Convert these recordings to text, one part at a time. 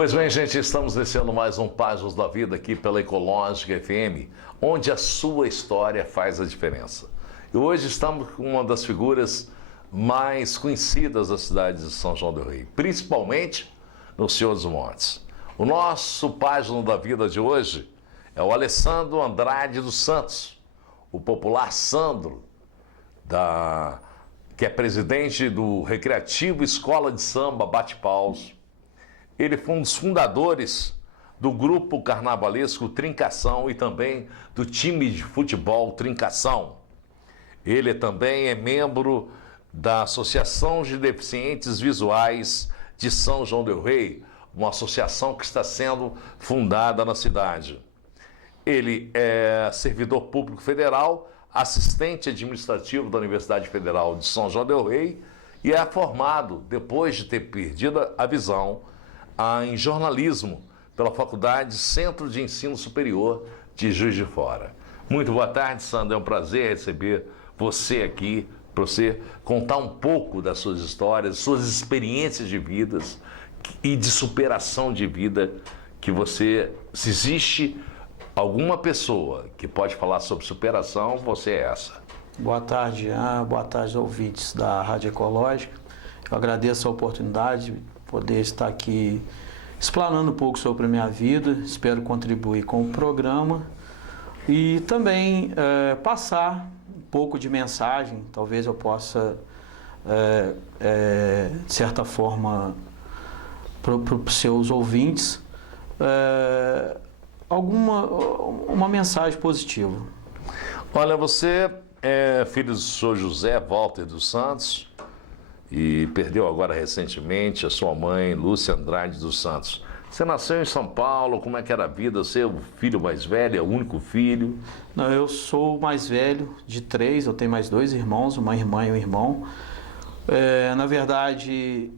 Pois bem, gente, estamos iniciando mais um Páginas da Vida aqui pela Ecológica FM, onde a sua história faz a diferença. E hoje estamos com uma das figuras mais conhecidas da cidade de São João del Rei, principalmente no Senhor dos Montes. O nosso Página da Vida de hoje é o Alessandro Andrade dos Santos, o popular Sandro, que é presidente do Recreativo Escola de Samba Bate-Paus. Ele foi um dos fundadores do grupo carnavalesco Trincação e também do time de futebol Trincação. Ele também é membro da Associação de Deficientes Visuais de São João del Rei, uma associação que está sendo fundada na cidade. Ele é servidor público federal, assistente administrativo da Universidade Federal de São João del Rei e é formado, depois de ter perdido a visão, em jornalismo pela Faculdade Centro de Ensino Superior de Juiz de Fora. Muito boa tarde, Sandro. É um prazer receber você aqui, para você contar um pouco das suas histórias, suas experiências de vidas e de superação de vida que você, se existe alguma pessoa que pode falar sobre superação, você é essa. Boa tarde, Jean. Boa tarde, ouvintes da Rádio Ecológica. Eu agradeço a oportunidade de poder estar aqui explanando um pouco sobre a minha vida. Espero contribuir com o programa e também passar um pouco de mensagem. Talvez eu possa, de certa forma, para os seus ouvintes, uma mensagem positiva. Olha, você é filho do senhor José Walter dos Santos e perdeu agora recentemente a sua mãe, Lúcia Andrade dos Santos. Você nasceu em São Paulo, como é que era a vida? Você é o filho mais velho, é o único filho? Não, eu sou o mais velho de 3, eu tenho mais 2 irmãos, uma irmã e um irmão. Na verdade,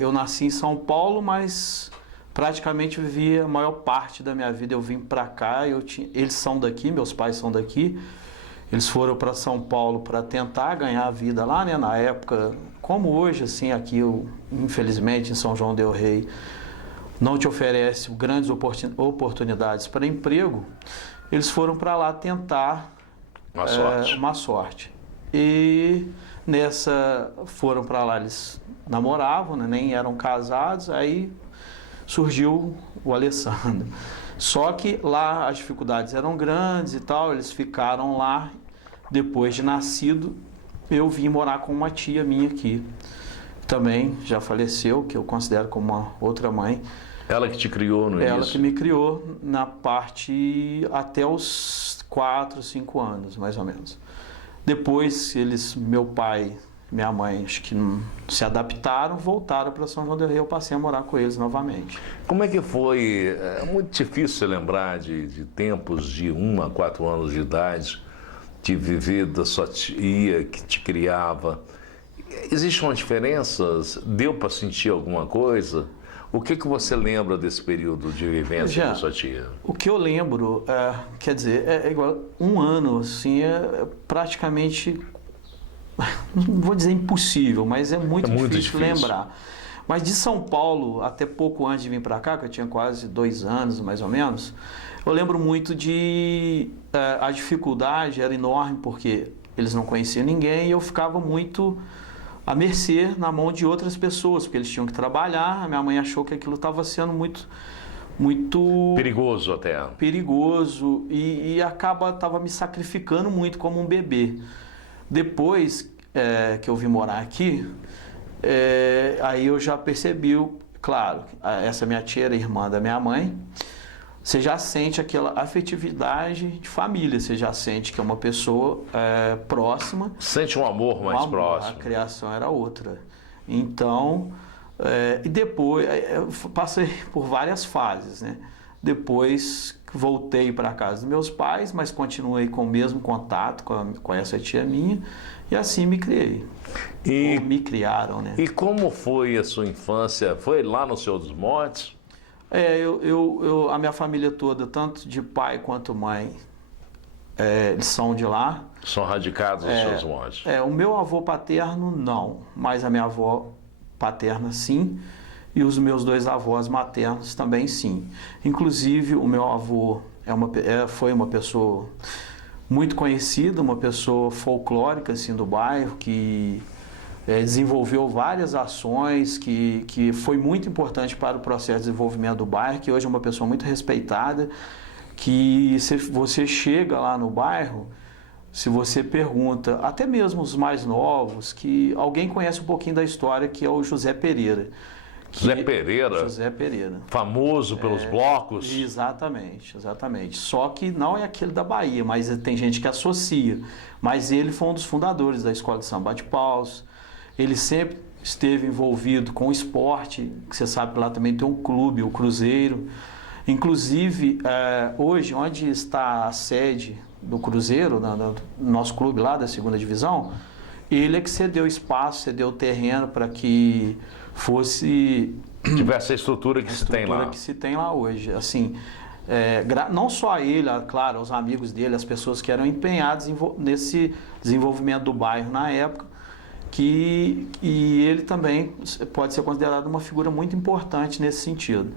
eu nasci em São Paulo, mas praticamente vivi a maior parte da minha vida. Eu vim para cá, eles são daqui, meus pais são daqui. Eles foram para São Paulo para tentar ganhar a vida lá, né? Na época, como hoje, assim, aqui, infelizmente, em São João del Rei, não te oferece grandes oportunidades para emprego. Eles foram para lá tentar uma sorte. E foram para lá, eles namoravam, né? Nem eram casados, aí surgiu o Alessandro. Só que lá as dificuldades eram grandes e tal, eles ficaram lá. Depois de nascido, eu vim morar com uma tia minha aqui. Também já faleceu, que eu considero como uma outra mãe. Ela que te criou no início? Ela que me criou na parte até os 4, 5 anos, mais ou menos. Depois, meu pai, minha mãe, acho que não se adaptaram, voltaram para São João del Rei, eu passei a morar com eles novamente. Como é que foi? É muito difícil você lembrar de tempos de 1 a 4 anos de idade, de viver da sua tia que te criava. Existe uma diferença? Deu para sentir alguma coisa? O que você lembra desse período de vivência da sua tia? O que eu lembro, quer dizer, é igual 1 ano, assim, é praticamente, não vou dizer impossível, mas é muito difícil lembrar. Mas de São Paulo, até pouco antes de vir para cá, que eu tinha quase 2 anos, mais ou menos, eu lembro muito a dificuldade era enorme, porque eles não conheciam ninguém e eu ficava muito à mercê, na mão de outras pessoas, porque eles tinham que trabalhar. A minha mãe achou que aquilo estava sendo muito perigoso até. Perigoso e estava me sacrificando muito como um bebê. Depois que eu vim morar aqui, aí eu já percebi, claro, essa minha tia era irmã da minha mãe. Você já sente aquela afetividade de família, você já sente que é uma pessoa próxima. Sente um amor mais próximo. A criação era outra. Então, e depois, eu passei por várias fases, né? Depois voltei para a casa dos meus pais, mas continuei com o mesmo contato com essa tia minha, e assim me criei. Ou me criaram, né? E como foi a sua infância? Foi lá no Senhor dos Montes? A minha família toda, tanto de pai quanto mãe, eles são de lá. São radicados nos Senhor dos Montes? O meu avô paterno não, mas a minha avó paterna sim. E os meus dois avós maternos também sim. Inclusive, o meu avô foi uma pessoa muito conhecida, uma pessoa folclórica assim, do bairro, que desenvolveu várias ações, que foi muito importante para o processo de desenvolvimento do bairro, que hoje é uma pessoa muito respeitada, que se você chega lá no bairro, se você pergunta, até mesmo os mais novos, que alguém conhece um pouquinho da história, que é o José Pereira. José Pereira, famoso pelos blocos. Exatamente, exatamente. Só que não é aquele da Bahia, mas tem gente que associa. Mas ele foi um dos fundadores da Escola de Samba Bate-Paus. Ele sempre esteve envolvido com o esporte, que você sabe que lá também tem um clube, o Cruzeiro. Inclusive, hoje, onde está a sede do Cruzeiro, no nosso clube lá da 2ª Divisão, ele é que cedeu espaço, cedeu terreno para que tivesse a estrutura que se tem lá. Que se tem lá hoje. Assim, não só a ele, claro, os amigos dele, as pessoas que eram empenhadas nesse desenvolvimento do bairro na época, e ele também pode ser considerado uma figura muito importante nesse sentido.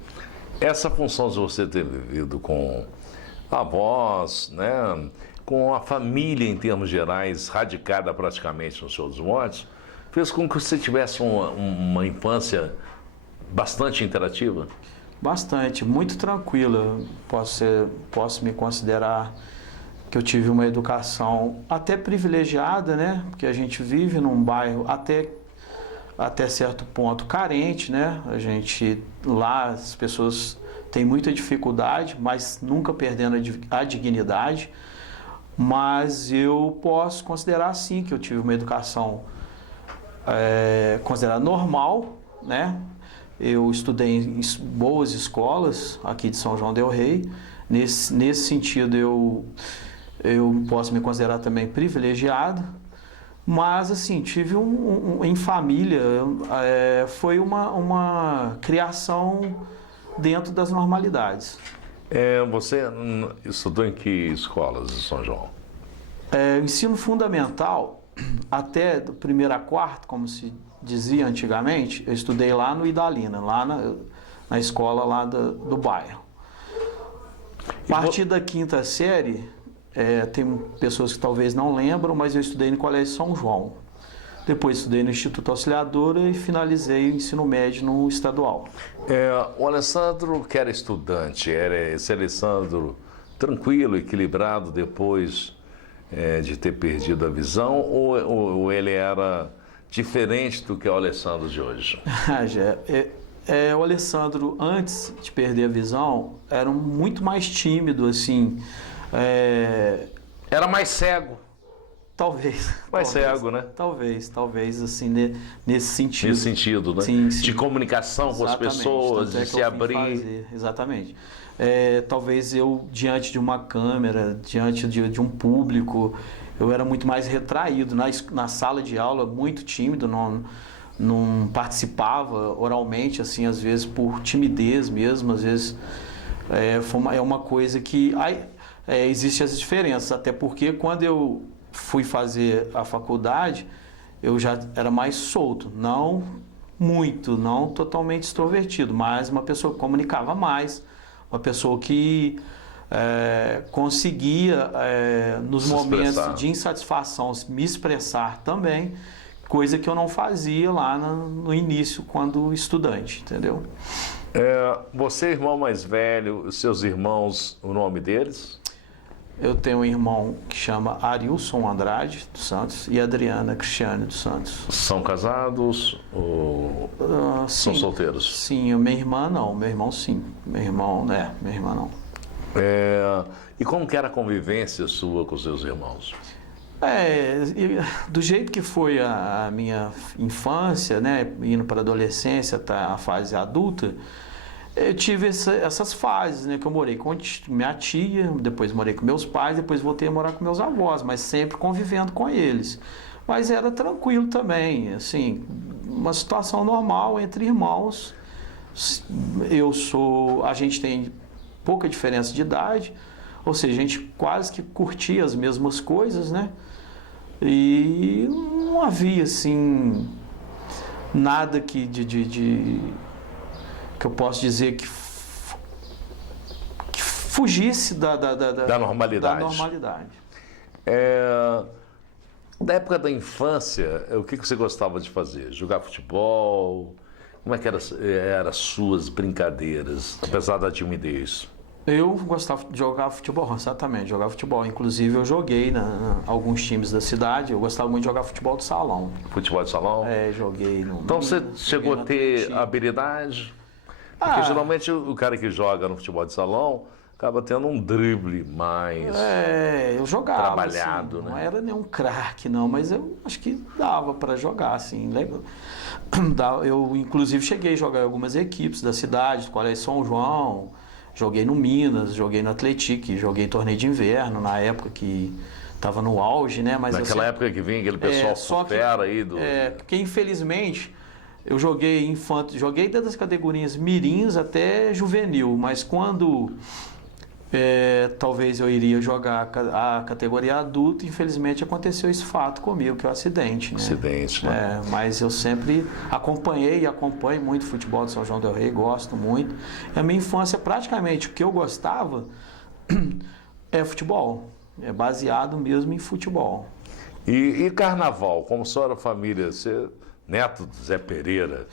Essa função de você ter vivido com avós, né, com a família em termos gerais, radicada praticamente nos seus montes, fez com que você tivesse uma infância bastante interativa? Bastante, muito tranquila. Posso me considerar que eu tive uma educação até privilegiada, né? Porque a gente vive num bairro até certo ponto carente, né? Lá as pessoas têm muita dificuldade, mas nunca perdendo a dignidade. Mas eu posso considerar sim que eu tive uma educação considerada normal, né? Eu estudei em boas escolas aqui de São João del Rei. Nesse sentido, eu posso me considerar também privilegiado. Mas, assim, tive em família, foi uma criação dentro das normalidades. Você estudou em que escolas em São João? Ensino fundamental, até do 1º a 4º, como se dizia antigamente, eu estudei lá no Idalina, lá na escola lá do bairro. A partir da 5ª série, tem pessoas que talvez não lembram, mas eu estudei no Colégio São João. Depois estudei no Instituto Auxiliadora e finalizei o ensino médio no estadual. O Alessandro, que era estudante, era esse Alessandro tranquilo, equilibrado depois de ter perdido a visão, ou ele era diferente do que é o Alessandro de hoje? O Alessandro, antes de perder a visão, era muito mais tímido, assim. Era mais cego. Talvez. Mais cego, né? Talvez, assim, nesse sentido. Nesse sentido, né? Sim, sim. De comunicação com as pessoas, de se abrir. Exatamente. Talvez eu, diante de uma câmera, diante de um público, eu era muito mais retraído. Na sala de aula, muito tímido, não participava oralmente, assim, às vezes por timidez mesmo, às vezes é uma coisa que... existem as diferenças, até porque quando eu fui fazer a faculdade, eu já era mais solto, não totalmente extrovertido, mas uma pessoa que comunicava mais, uma pessoa que conseguia, nos momentos de insatisfação, me expressar também, coisa que eu não fazia lá no início, quando estudante, entendeu? Você é irmão mais velho, os seus irmãos, o nome deles? Eu tenho um irmão que chama Arilson Andrade dos Santos e Adriana Cristiane dos Santos. São casados ou são solteiros? Sim, minha irmã não, meu irmão sim. Minha irmã não. E como que era a convivência sua com os seus irmãos? Do jeito que foi a minha infância, né, indo para a adolescência, até a fase adulta, eu tive essas fases, né, que eu morei com minha tia, depois morei com meus pais, depois voltei a morar com meus avós, mas sempre convivendo com eles. Mas era tranquilo também, assim, uma situação normal entre irmãos. A gente tem pouca diferença de idade, ou seja, a gente quase que curtia as mesmas coisas, né? E não havia, assim, nada que que eu posso dizer que fugisse da normalidade. Da normalidade. Da época da infância, o que você gostava de fazer? Jogar futebol? Como é que eram as suas brincadeiras, apesar da timidez? Eu gostava de jogar futebol, exatamente, jogar futebol. Inclusive eu joguei alguns times da cidade, eu gostava muito de jogar futebol de salão. Futebol de salão? Joguei no Então você chegou a ter Atlético. habilidade? Porque geralmente o cara que joga no futebol de salão acaba tendo um drible mais eu jogava, trabalhado, assim, né? Não era nenhum craque não, mas eu acho que dava para jogar, assim, legal. Eu inclusive cheguei a jogar em algumas equipes da cidade, do Colégio São João, joguei no Minas, joguei no Atlético, joguei torneio de inverno na época que estava no auge, né? Mas naquela época que vinha aquele pessoal fera aí do... porque infelizmente eu joguei desde as categorias mirins até juvenil, mas quando talvez eu iria jogar a categoria adulta, infelizmente aconteceu esse fato comigo, que é o acidente, né? Acidente, né? Mas eu sempre acompanhei e acompanho muito futebol de São João del Rei, gosto muito. A minha infância, praticamente, o que eu gostava é futebol, é baseado mesmo em futebol. E carnaval, como só era família, você neto do Zé Pereira...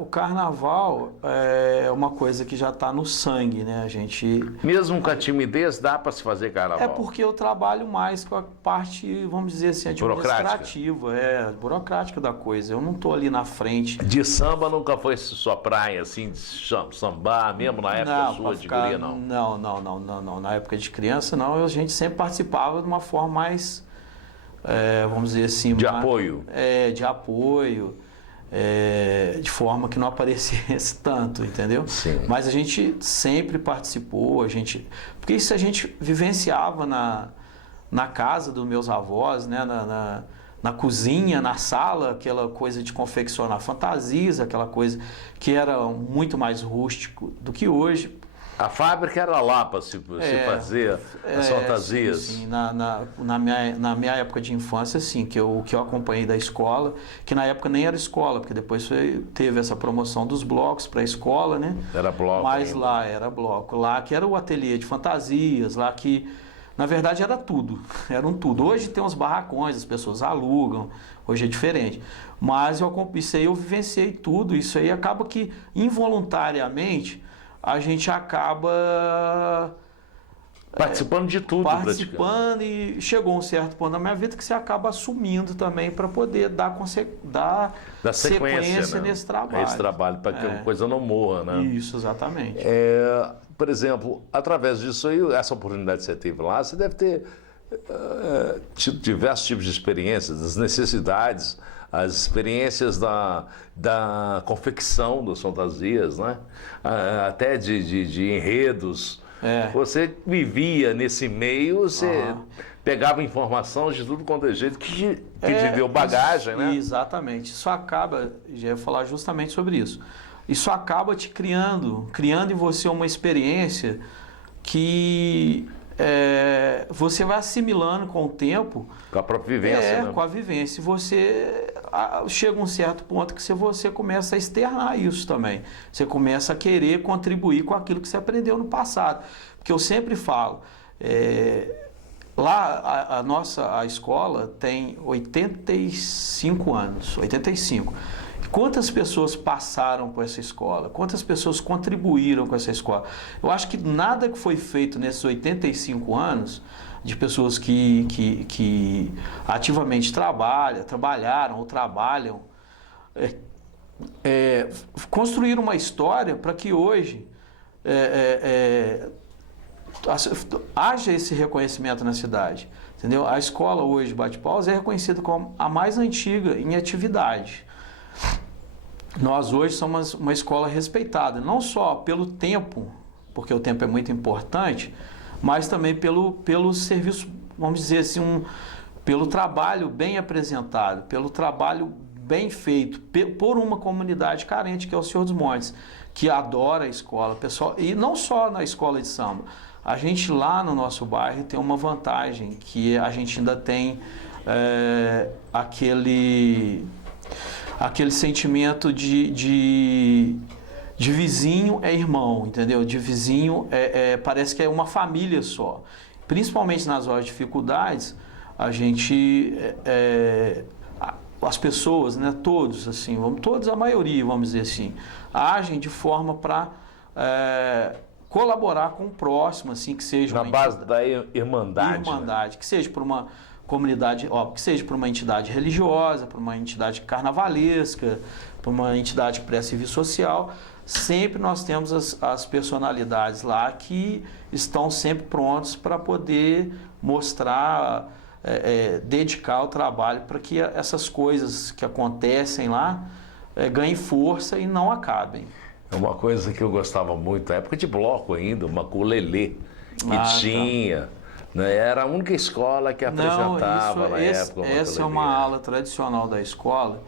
O carnaval é uma coisa que já está no sangue, né? A gente... Mesmo com a timidez, dá para se fazer carnaval? É porque eu trabalho mais com a parte, vamos dizer assim, administrativa, burocrática da coisa. Eu não estou ali na frente. De samba nunca foi sua praia, assim, de sambar, mesmo na época sua de guria, não? Não. Na época de criança, não. A gente sempre participava de uma forma mais, vamos dizer assim... apoio? De apoio. De forma que não aparecesse tanto, entendeu? Sim. Mas a gente sempre participou, porque isso a gente vivenciava na casa dos meus avós, né? Na cozinha, na sala, aquela coisa de confeccionar fantasias, aquela coisa que era muito mais rústico do que hoje. A fábrica era lá para se fazer as fantasias? Sim. Na minha época de infância, sim, que eu acompanhei da escola, que na época nem era escola, porque depois teve essa promoção dos blocos para a escola, né? Era bloco. Mas ainda. lá era bloco, lá que era o ateliê de fantasias, lá que, na verdade, era tudo. Tudo. Hoje tem uns barracões, as pessoas alugam, hoje é diferente. Mas isso aí eu vivenciei tudo, isso aí acaba que involuntariamente a gente acaba participando de tudo, participando, e chegou um certo ponto na minha vida que você acaba assumindo também para poder dar sequência né? nesse trabalho. Esse trabalho, para que a coisa não morra, né? Isso, exatamente. Por exemplo, através disso aí, essa oportunidade que você teve lá, você deve ter tido diversos tipos de experiências, das necessidades, as experiências da confecção das fantasias, né? Até de enredos. Você vivia nesse meio, você pegava informação de tudo quanto é jeito, que te deu bagagem, né? Exatamente. Isso acaba, já ia falar justamente sobre isso. Isso acaba te criando em você uma experiência que você vai assimilando com o tempo. Com a própria vivência, né? Com a vivência. Você chega a um certo ponto que você começa a externar isso também. Você começa a querer contribuir com aquilo que você aprendeu no passado. Porque eu sempre falo, lá a escola tem 85 anos, 85. Quantas pessoas passaram por essa escola? Quantas pessoas contribuíram com essa escola? Eu acho que nada que foi feito nesses 85 anos, de pessoas que ativamente trabalharam ou trabalham, construíram uma história para que hoje haja esse reconhecimento na cidade. Entendeu? A escola hoje, Bate-Paus, é reconhecida como a mais antiga em atividade. Nós hoje somos uma escola respeitada, não só pelo tempo, porque o tempo é muito importante, mas também pelo serviço, vamos dizer assim, pelo trabalho bem apresentado, pelo trabalho bem feito, por uma comunidade carente, que é o Senhor dos Montes, que adora a escola, pessoal, e não só na escola de samba. A gente lá no nosso bairro tem uma vantagem, que a gente ainda tem aquele sentimento de de vizinho é irmão, entendeu? De vizinho parece que é uma família só. Principalmente nas horas de dificuldades, a gente, as pessoas, né, todos, assim, todos, a maioria, vamos dizer assim, agem de forma para colaborar com o próximo, assim, que seja na base da irmandade. Irmandade, né? Que seja por uma comunidade, que seja por uma entidade religiosa, por uma entidade carnavalesca, por uma entidade que presta serviço social. Sempre nós temos as personalidades lá que estão sempre prontos para poder mostrar, dedicar o trabalho para que essas coisas que acontecem lá ganhem força e não acabem. É uma coisa que eu gostava muito, na época de bloco ainda, uma ukulele que tinha. Tá. Né? Era a única escola que apresentava na época. Essa é uma ala tradicional da escola,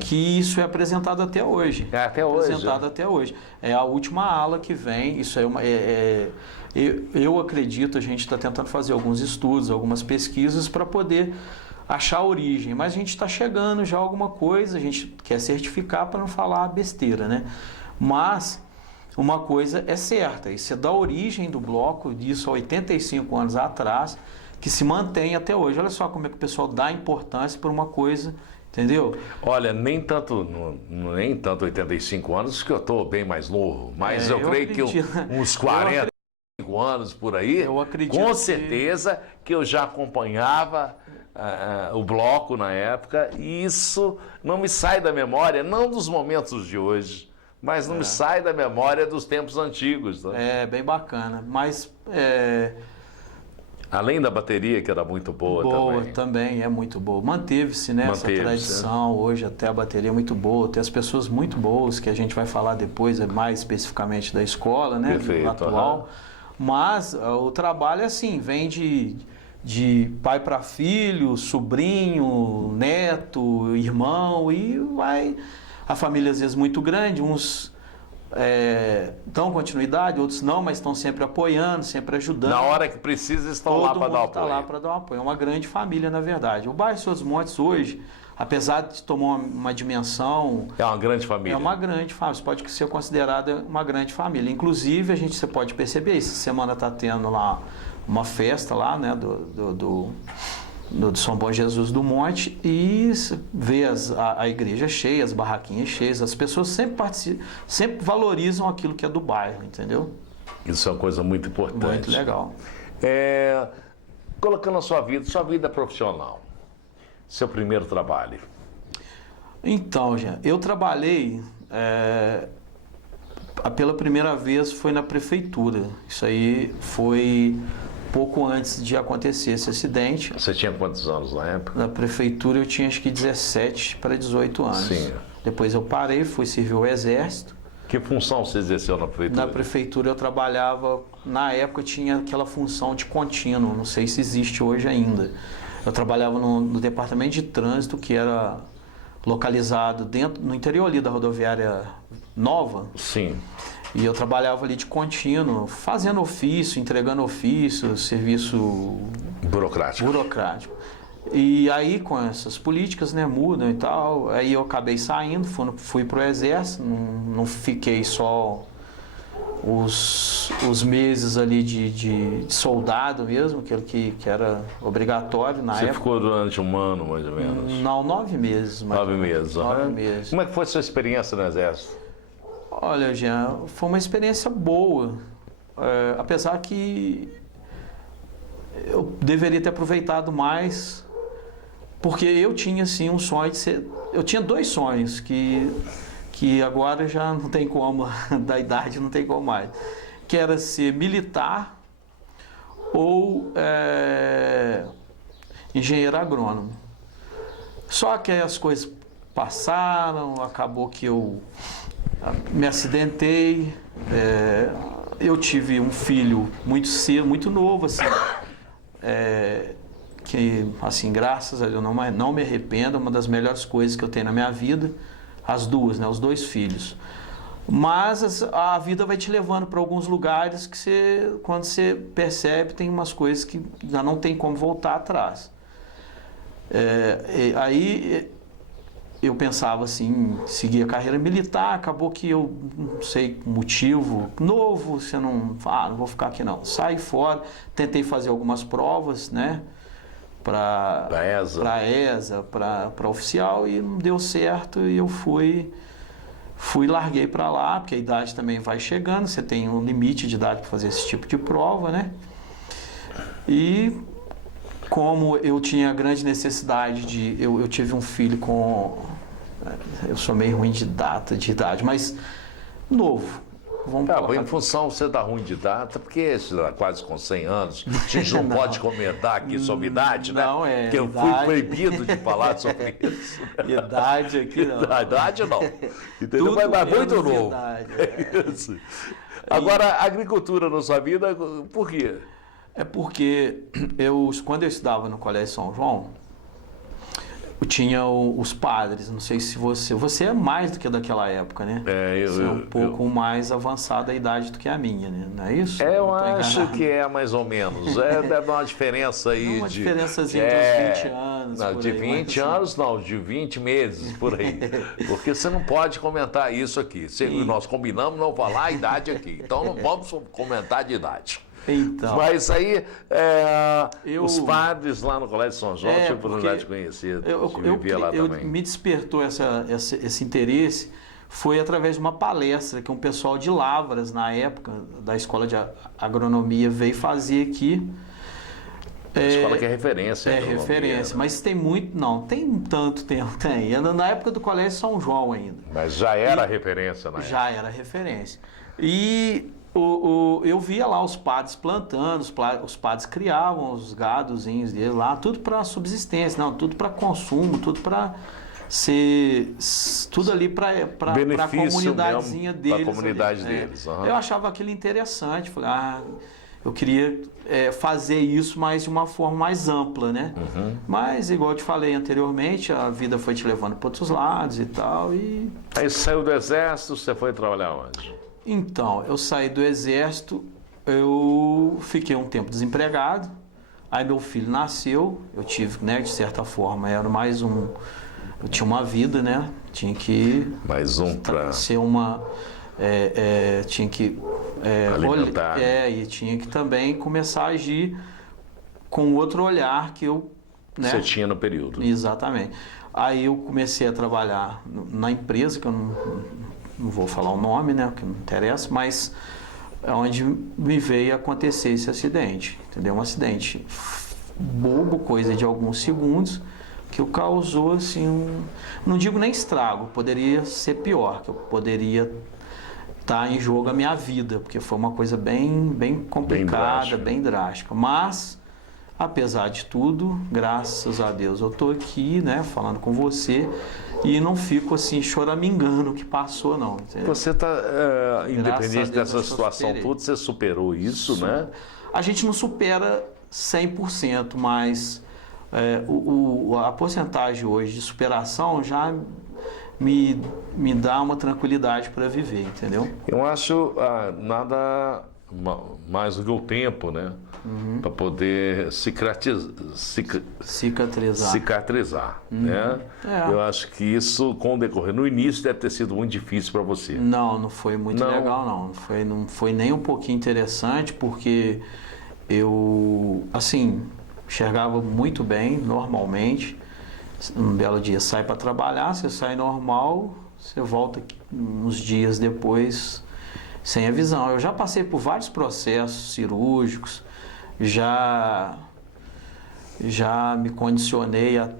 que isso é apresentado até hoje. Até hoje. Apresentado até hoje. É a última ala que vem. Isso eu acredito, a gente está tentando fazer alguns estudos, algumas pesquisas para poder achar a origem. Mas a gente está chegando já a alguma coisa, a gente quer certificar para não falar besteira, né? Mas uma coisa é certa, isso é da origem do bloco, disso há 85 anos atrás, que se mantém até hoje. Olha só como é que o pessoal dá importância por uma coisa, entendeu? Olha, nem tanto 85 anos, que eu estou bem mais novo, mas eu creio que uns 45 anos por aí, eu acredito com certeza que eu já acompanhava o bloco na época, e isso não me sai da memória, não dos momentos de hoje, mas não me sai da memória dos tempos antigos. Tá? É, bem bacana. Mas além da bateria, que era muito boa também. Boa, também é muito boa. Manteve-se, né, essa tradição. Hoje até a bateria é muito boa. Tem as pessoas muito boas, que a gente vai falar depois, mais especificamente da escola, né? Perfeito, atual. Mas o trabalho, assim, vem de pai para filho, sobrinho, neto, irmão, e vai... A família às vezes muito grande, uns dão continuidade, outros não, mas estão sempre apoiando, sempre ajudando. Na hora que precisa, estão lá para dar o apoio. Está lá para dar um apoio. É uma grande família, na verdade. O bairro Senhor dos Montes hoje, apesar de tomar uma dimensão... É uma grande família. É uma grande família. Isso pode ser considerada uma grande família. Inclusive, você pode perceber, essa semana está tendo lá uma festa lá, né, do São Bom Jesus do Monte, e vê a igreja cheia, as barraquinhas cheias, as pessoas sempre participam, sempre valorizam aquilo que é do bairro, entendeu? Isso é uma coisa muito importante. Muito legal. Colocando a sua vida profissional, seu primeiro trabalho. Então, Jean, eu trabalhei, pela primeira vez foi na prefeitura. Isso aí foi... pouco antes de acontecer esse acidente. Você tinha quantos anos na época? Na prefeitura eu tinha acho que 17 para 18 anos. Sim. Depois eu parei, fui servir o exército. Que função você exerceu na prefeitura? Na prefeitura eu trabalhava, na época tinha aquela função de contínuo, não sei se existe hoje ainda. Eu trabalhava no departamento de trânsito, que era localizado no interior ali da rodoviária nova. Sim. E eu trabalhava ali de contínuo, fazendo ofício, entregando ofício, serviço burocrático. E aí, com essas políticas, né, mudam e tal, aí eu acabei saindo, fui para o exército, não fiquei só os meses ali de soldado mesmo, que era obrigatório na época. Você ficou durante um ano, mais ou menos? Não, 9 meses. 9 meses. 9 meses. Como é que foi a sua experiência no exército? Olha, Jean, foi uma experiência boa, apesar que eu deveria ter aproveitado mais, porque eu tinha assim um sonho de ser... Eu tinha 2 sonhos que agora já não tem como, da idade não tem como mais, que era ser militar ou engenheiro agrônomo. Só que as coisas passaram, acabou que eu me acidentei, eu tive um filho muito cedo, muito novo, assim, que, assim, graças a Deus, não me arrependo, é uma das melhores coisas que eu tenho na minha vida, as duas, né, os 2 filhos. Mas a vida vai te levando para alguns lugares que quando você percebe, tem umas coisas que já não tem como voltar atrás. Aí eu pensava assim, seguir a carreira militar, acabou que eu, não sei o motivo, novo, você não vou ficar aqui não. Saí fora, tentei fazer algumas provas, né? Para ESA, para oficial, e não deu certo, e eu larguei para lá, porque a idade também vai chegando, você tem um limite de idade para fazer esse tipo de prova, né? E como eu tinha grande necessidade de... Eu tive um filho com... Eu sou meio ruim de idade, mas novo. Em função você tá ruim de data, porque você está quase com 100 anos, a gente não pode comentar aqui sobre idade, né? Não, porque eu fui proibido de falar sobre isso. Idade aqui não. Idade não. Entendeu? Mas muito novo. Idade, Isso. Agora, a agricultura na sua vida, por quê? É porque quando eu estudava no Colégio São João, eu tinha os padres, não sei se você é mais do que daquela época, né? Você é um pouco mais avançada a idade do que a minha, né? Não é isso? Eu acho que é mais ou menos. Deve dar uma diferença aí uma de... diferençazinha de uns 20 anos. Não, de 20 anos não, de 20 meses, por aí. Porque você não pode comentar isso aqui. Nós combinamos não falar a idade aqui. Então não vamos comentar de idade. Então, mas aí, os padres lá no Colégio São João, tive a oportunidade de conhecer, de viver lá também. Me despertou esse interesse, foi através de uma palestra que um pessoal de Lavras, na época, da Escola de Agronomia, veio fazer aqui. A escola que é referência. É referência, mas tem muito, não, tem tanto tempo, tem. Na época do Colégio São João ainda. Mas já era referência na época. Já era referência. E... eu via lá os padres plantando, os padres criavam os gadozinhos deles lá, tudo para subsistência, não, tudo para consumo, tudo para ser, tudo ali para a comunidadezinha deles. Para a comunidade deles. Uhum. Eu achava aquilo interessante, falei, eu queria fazer isso, mas de uma forma mais ampla, né? Uhum. Mas, igual eu te falei anteriormente, a vida foi te levando para outros lados e tal. Aí saiu do exército, você foi trabalhar onde? Então, eu saí do exército, eu fiquei um tempo desempregado, aí meu filho nasceu, eu tive, né, de certa forma, era mais um... Eu tinha uma vida, né? Tinha que... Mais um para... Ser uma... tinha que... alimentar. E tinha que também começar a agir com outro olhar que eu... Né? Você tinha no período. Exatamente. Aí eu comecei a trabalhar na empresa, que eu não vou falar o nome, né, porque não interessa, mas é onde me veio acontecer esse acidente, entendeu? Um acidente bobo, coisa de alguns segundos, que causou, assim, não digo nem estrago, poderia ser pior, que eu poderia estar em jogo a minha vida, porque foi uma coisa bem complicada, bem drástica. Mas, apesar de tudo, graças a Deus, eu estou aqui, né, falando com você, e não fico assim choramingando o que passou, não. Entendeu? Você está, independente dessa situação toda, você superou isso, né? A gente não supera 100%, mas a porcentagem hoje de superação já me dá uma tranquilidade para viver, entendeu? Eu acho nada mais do que o tempo, né? Uhum. Para poder cicatrizar, né? Eu acho que isso, com o decorrer, no início deve ter sido muito difícil para você. Não foi muito legal, não. Não foi nem um pouquinho interessante, porque eu, assim, enxergava muito bem, normalmente. Um belo dia sai para trabalhar, você sai normal, você volta uns dias depois sem a visão. Eu já passei por vários processos cirúrgicos, já me condicionei a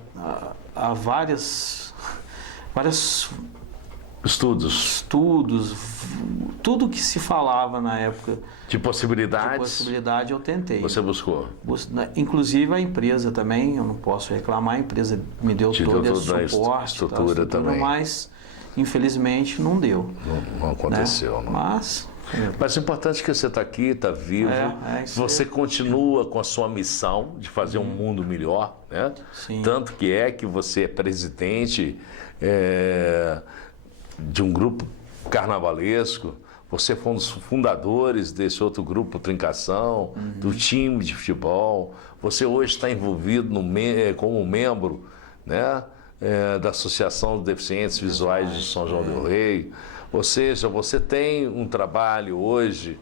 vários estudos, tudo que se falava na época de possibilidades. De possibilidade eu tentei. Você buscou? Inclusive a empresa também, eu não posso reclamar, a empresa me deu todo esse suporte, estrutura também. Mas infelizmente não deu. Não aconteceu, né? Não. Mas o importante é que você está aqui, está vivo, você continua com a sua missão de fazer um mundo melhor, né? Sim. Tanto que você é presidente de um grupo carnavalesco, você foi um dos fundadores desse outro grupo Trincação, do time de futebol, você hoje está envolvido como membro, né? da Associação de Deficientes Visuais de São João del Rei. Ou seja, você tem um trabalho hoje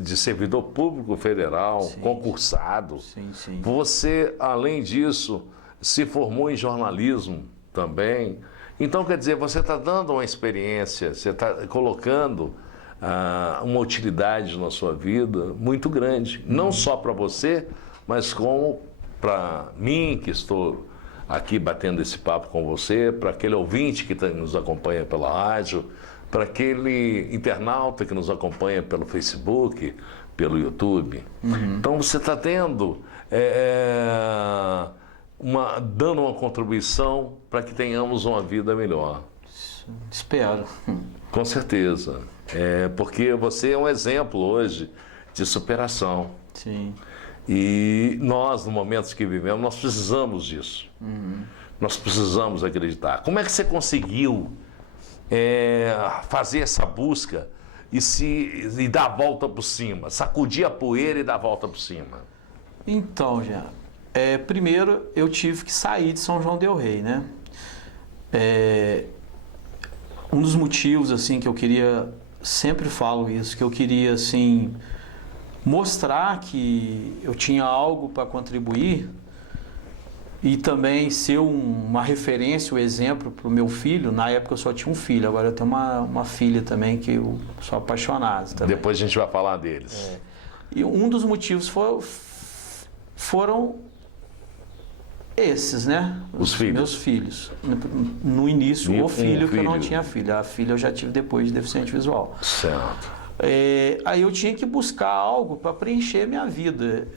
de servidor público federal, Sim. concursado. Sim, sim. Você, além disso, se formou em jornalismo também. Então, quer dizer, você está dando uma experiência, você está colocando uma utilidade na sua vida muito grande. Não só para você, mas como para mim, que estou aqui batendo esse papo com você, para aquele ouvinte que nos acompanha pela rádio, para aquele internauta que nos acompanha pelo Facebook, pelo YouTube. Então você está tendo, dando uma contribuição para que tenhamos uma vida melhor. Espero. Com certeza. Porque você é um exemplo hoje de superação. Sim. E nós, no momento que vivemos, nós precisamos disso. Nós precisamos acreditar. Como é que você conseguiu fazer essa busca e dar a volta por cima? Sacudir a poeira e dar a volta por cima? Então, Jean, primeiro eu tive que sair de São João del Rei, né? Um dos motivos, assim, que eu queria, sempre falo isso, que eu queria, assim, mostrar que eu tinha algo para contribuir e também ser uma referência, um exemplo para o meu filho. Na época eu só tinha um filho, agora eu tenho uma filha também que eu sou apaixonado também. Depois a gente vai falar deles. E um dos motivos foram esses, né? Os filhos. Meus filhos. No início, o filho que eu não filho. tinha filha. A filha eu já tive depois de deficiente visual. Certo. Aí eu tinha que buscar algo para preencher minha vida.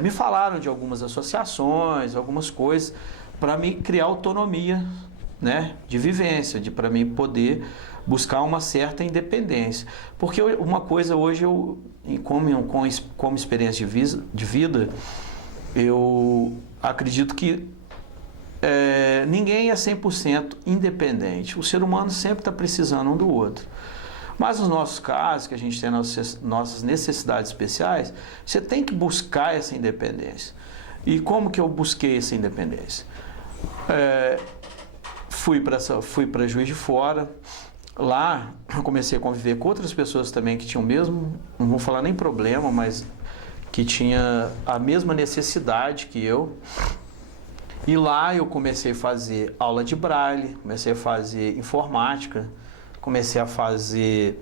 Me falaram de algumas associações, algumas coisas, para me criar autonomia, né, de vivência, para mim poder buscar uma certa independência. Porque uma coisa hoje, como experiência de vida, eu acredito que ninguém é 100% independente. O ser humano sempre está precisando um do outro. Mas nos nossos casos, que a gente tem nossas necessidades especiais, você tem que buscar essa independência. E como que eu busquei essa independência? Fui para Juiz de Fora. Lá eu comecei a conviver com outras pessoas também que tinham o mesmo, não vou falar nem problema, mas que tinha a mesma necessidade que eu. E lá eu comecei a fazer aula de braille, comecei a fazer informática, comecei a fazer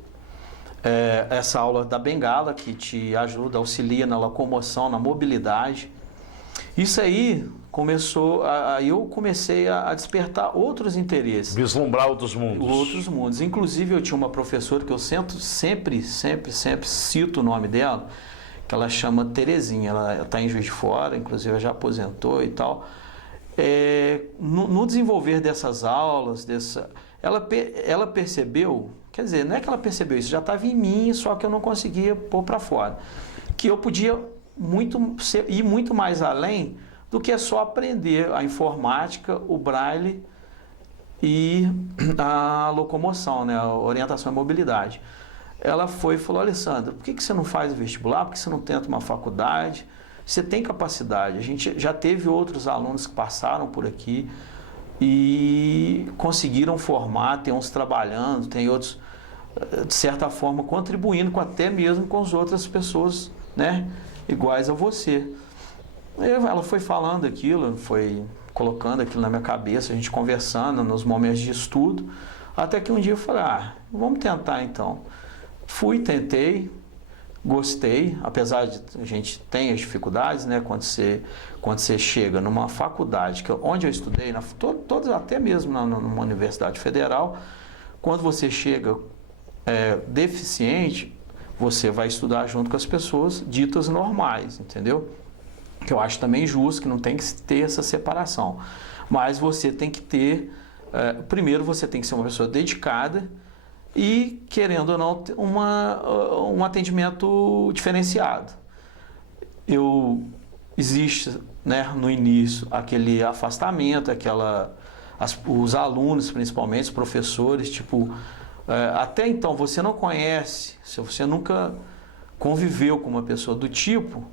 essa aula da bengala, que te ajuda, auxilia na locomoção, na mobilidade. Isso aí aí eu comecei a despertar outros interesses. Vislumbrar outros mundos. Outros mundos. Inclusive eu tinha uma professora que eu sempre cito o nome dela, que ela chama Terezinha. Ela está em Juiz de Fora, inclusive ela já aposentou e tal. No desenvolver dessas aulas, ela percebeu, quer dizer, não é que ela percebeu, isso já estava em mim, só que eu não conseguia pôr para fora, que eu podia ir muito mais além do que só aprender a informática, o braille e a locomoção, né, a orientação e mobilidade. Ela falou, Alessandro, por que você não faz o vestibular? Por que você não tenta uma faculdade? Você tem capacidade. A gente já teve outros alunos que passaram por aqui e conseguiram formar, tem uns trabalhando, tem outros, de certa forma, contribuindo até mesmo com as outras pessoas, né, iguais a você. Ela foi falando aquilo, foi colocando aquilo na minha cabeça, a gente conversando nos momentos de estudo, até que um dia eu falei, vamos tentar então. Tentei, gostei, apesar de a gente tem as dificuldades, né, quando você chega numa faculdade, onde eu estudei, até mesmo numa universidade federal, quando você chega deficiente, você vai estudar junto com as pessoas ditas normais, entendeu? Que eu acho também justo, que não tem que ter essa separação. Mas você tem que ter, primeiro você tem que ser uma pessoa dedicada e, querendo ou não, um atendimento diferenciado. Existe, né, no início aquele afastamento, os alunos principalmente, os professores, até então você não conhece, se você nunca conviveu com uma pessoa do tipo,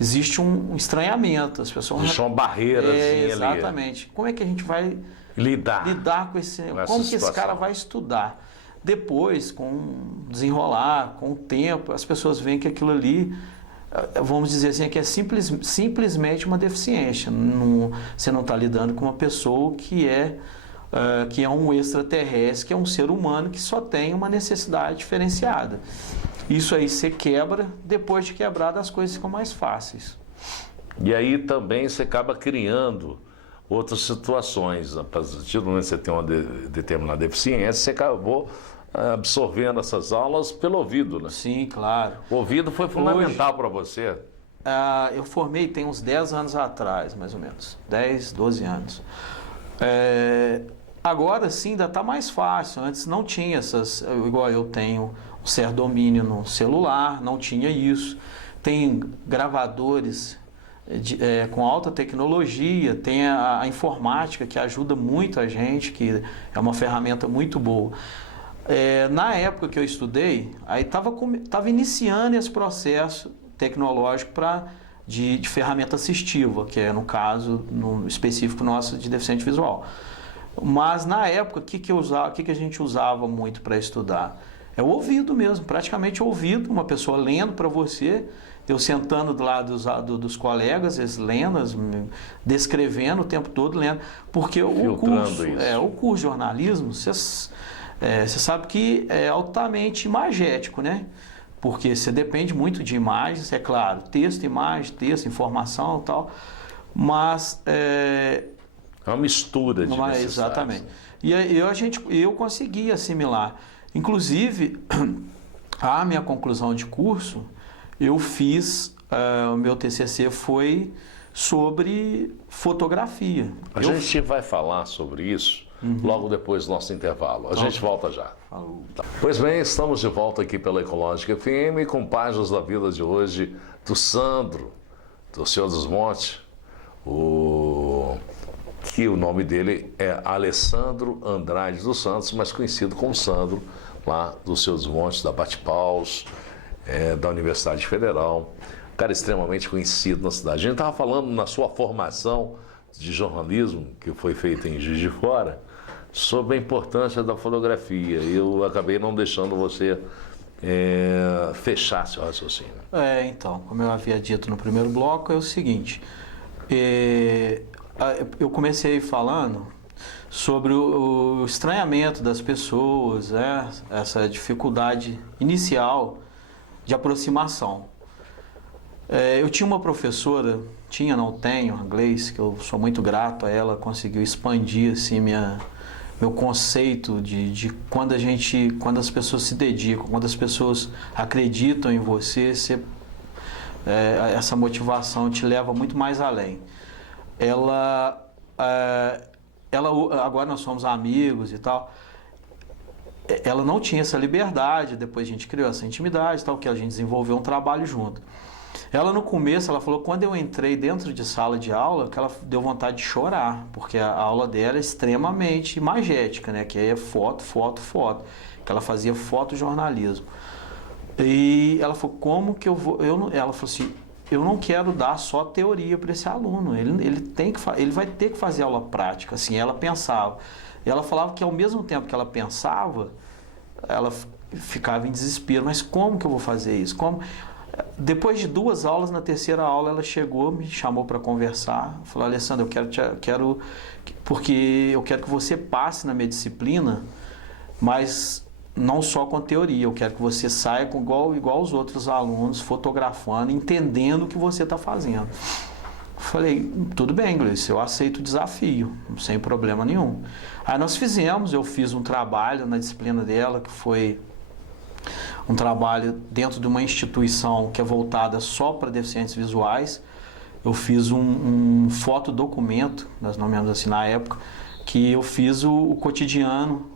existe um estranhamento, as pessoas... Existe uma barreirazinha exatamente. Como é que a gente vai lidar com esse... Como que esse cara vai estudar? Depois, com o desenrolar, com o tempo, as pessoas veem que aquilo ali, vamos dizer assim, que é simplesmente uma deficiência. Você não está lidando com uma pessoa que é um extraterrestre, que é um ser humano que só tem uma necessidade diferenciada. Isso aí você quebra, depois de quebrado as coisas ficam mais fáceis. E aí também você acaba criando outras situações. A partir do momento que você tem uma determinada deficiência, você acabou absorvendo essas aulas pelo ouvido, né? Sim, claro. O ouvido foi fundamental para você. Eu formei tem uns 10 anos atrás, mais ou menos. 10, 12 anos. Agora sim ainda está mais fácil. Antes não tinha igual eu tenho um certo domínio no celular, não tinha isso. Tem gravadores com alta tecnologia, tem a informática que ajuda muito a gente, que é uma ferramenta muito boa. Na época que eu estudei, aí estava iniciando esse processo tecnológico de ferramenta assistiva, que é no caso no específico nosso de deficiente visual. Mas na época, o que a gente usava muito para estudar? É o ouvido mesmo, praticamente o ouvido, uma pessoa lendo para você, eu sentando do lado dos colegas, eles lendo, descrevendo o tempo todo, lendo. Porque o curso de jornalismo, você sabe que é altamente imagético, né? Porque você depende muito de imagens, é claro, texto, informação e tal, mas... É uma mistura de necessidades. Exatamente. E eu consegui assimilar. Inclusive, a minha conclusão de curso, eu fiz, o meu TCC foi sobre fotografia. A gente vai falar sobre isso logo depois do nosso intervalo. A gente volta já. Falou. Pois bem, estamos de volta aqui pela Ecológica FM com páginas da vida de hoje do Sandro, do Senhor dos Montes, que o nome dele é Alessandro Andrade dos Santos, mas conhecido como Sandro, lá do Senhor dos Montes, da Bate-Paus, da Universidade Federal, um cara extremamente conhecido na cidade. A gente estava falando na sua formação de jornalismo, que foi feita em Juiz de Fora, sobre a importância da fotografia. Eu acabei não deixando você fechar seu raciocínio. Então, como eu havia dito no primeiro bloco, é o seguinte... eu comecei falando sobre o estranhamento das pessoas, essa dificuldade inicial de aproximação. Eu tinha uma professora, não tenho, inglês, que eu sou muito grato a ela, conseguiu expandir assim, meu conceito de quando as pessoas se dedicam, quando as pessoas acreditam em você, essa motivação te leva muito mais além. Ela agora nós somos amigos e tal, ela não tinha essa liberdade, depois a gente criou essa intimidade e tal, que a gente desenvolveu um trabalho junto. Ela no começo, ela falou, quando eu entrei dentro de sala de aula, que ela deu vontade de chorar, porque a aula dela é extremamente imagética, né, que é foto, que ela fazia fotojornalismo. E ela falou, como que eu vou... Ela falou assim, eu não quero dar só teoria para esse aluno, ele vai ter que fazer aula prática, assim, ela pensava. E ela falava que ao mesmo tempo que ela pensava, ela ficava em desespero, mas como que eu vou fazer isso? Como? Depois de 2 aulas, na terceira aula, ela chegou, me chamou para conversar, falou, Alessandro, porque eu quero que você passe na minha disciplina, mas não só com teoria, eu quero que você saia igual os outros alunos, fotografando, entendendo o que você está fazendo. Falei, tudo bem, Gleice, eu aceito o desafio, sem problema nenhum. Aí eu fiz um trabalho na disciplina dela, que foi um trabalho dentro de uma instituição que é voltada só para deficientes visuais. Eu fiz um fotodocumento, nós nomeamos assim na época, que eu fiz o cotidiano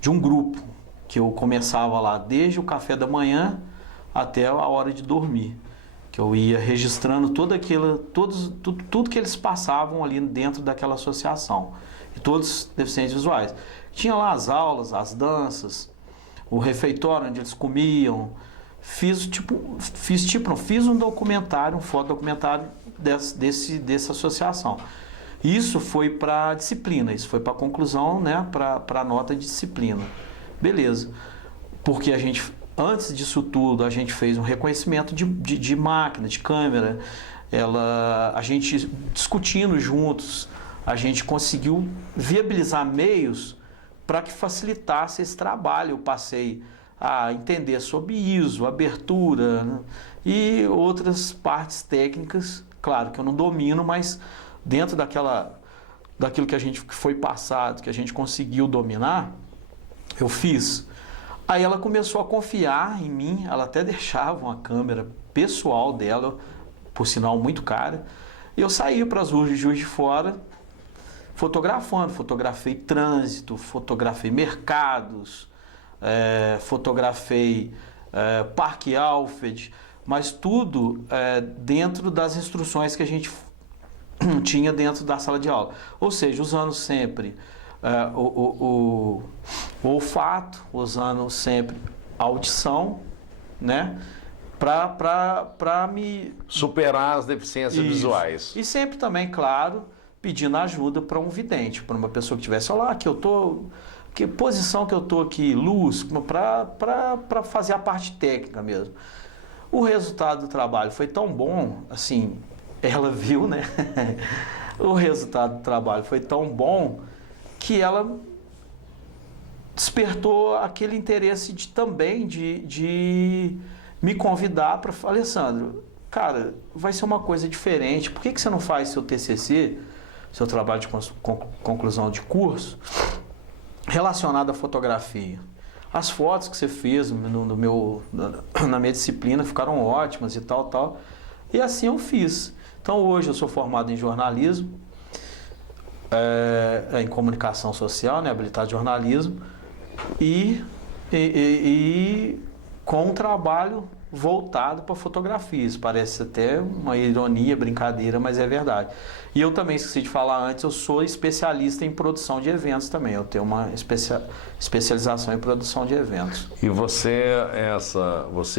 de um grupo, que eu começava lá desde o café da manhã até a hora de dormir, que eu ia registrando tudo que eles passavam ali dentro daquela associação, e todos deficientes visuais. Tinha lá as aulas, as danças, o refeitório onde eles comiam, fiz um documentário, um fotodocumentário dessa associação. Isso foi para disciplina, isso foi para conclusão, né, para nota de disciplina. Beleza. Porque antes disso tudo, a gente fez um reconhecimento de máquina, de câmera. A gente discutindo juntos, a gente conseguiu viabilizar meios para que facilitasse esse trabalho. Eu passei a entender sobre ISO, abertura, né, e outras partes técnicas, claro que eu não domino, mas dentro daquilo que foi passado, que a gente conseguiu dominar, eu fiz. Aí ela começou a confiar em mim, ela até deixava uma câmera pessoal dela, por sinal muito cara, e eu saí para as ruas de Juiz de Fora fotografando. Fotografei trânsito, fotografei mercados, fotografei Parque Alfred, mas tudo dentro das instruções que a gente tinha dentro da sala de aula. Ou seja, usando sempre o olfato, usando sempre a audição, né? Para me superar as deficiências visuais. E sempre também, claro, pedindo ajuda para um vidente, para uma pessoa que estivesse lá, que posição que eu estou aqui, luz, para fazer a parte técnica mesmo. O resultado do trabalho foi tão bom, assim, ela viu, né? O resultado do trabalho foi tão bom que ela despertou aquele interesse também de me convidar para falar: Alessandro, cara, vai ser uma coisa diferente, por que você não faz seu TCC, seu trabalho de conclusão de curso, relacionado à fotografia? As fotos que você fez na minha disciplina ficaram ótimas e tal. E assim eu fiz. Então hoje eu sou formado em jornalismo, em comunicação social, né, habilitado em jornalismo, e com um trabalho voltado para fotografias. Parece até uma ironia, brincadeira, mas é verdade. E eu também esqueci de falar antes, eu sou especialista em produção de eventos também. Eu tenho uma especialização em produção de eventos. E você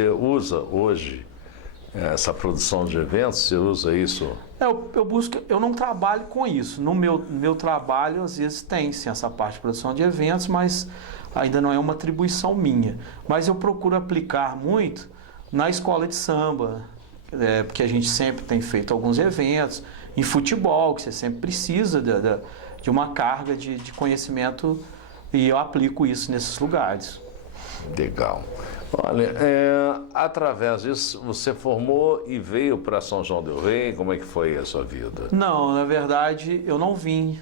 usa hoje essa produção de eventos? Você usa isso? Eu não trabalho com isso. No meu trabalho, às vezes, tem sim essa parte de produção de eventos, mas ainda não é uma atribuição minha. Mas eu procuro aplicar muito na escola de samba, porque a gente sempre tem feito alguns eventos, em futebol, que você sempre precisa de uma carga de conhecimento, e eu aplico isso nesses lugares. Legal. Olha, através disso, você formou e veio para São João del Rei? Como é que foi a sua vida? Não, na verdade, eu não vim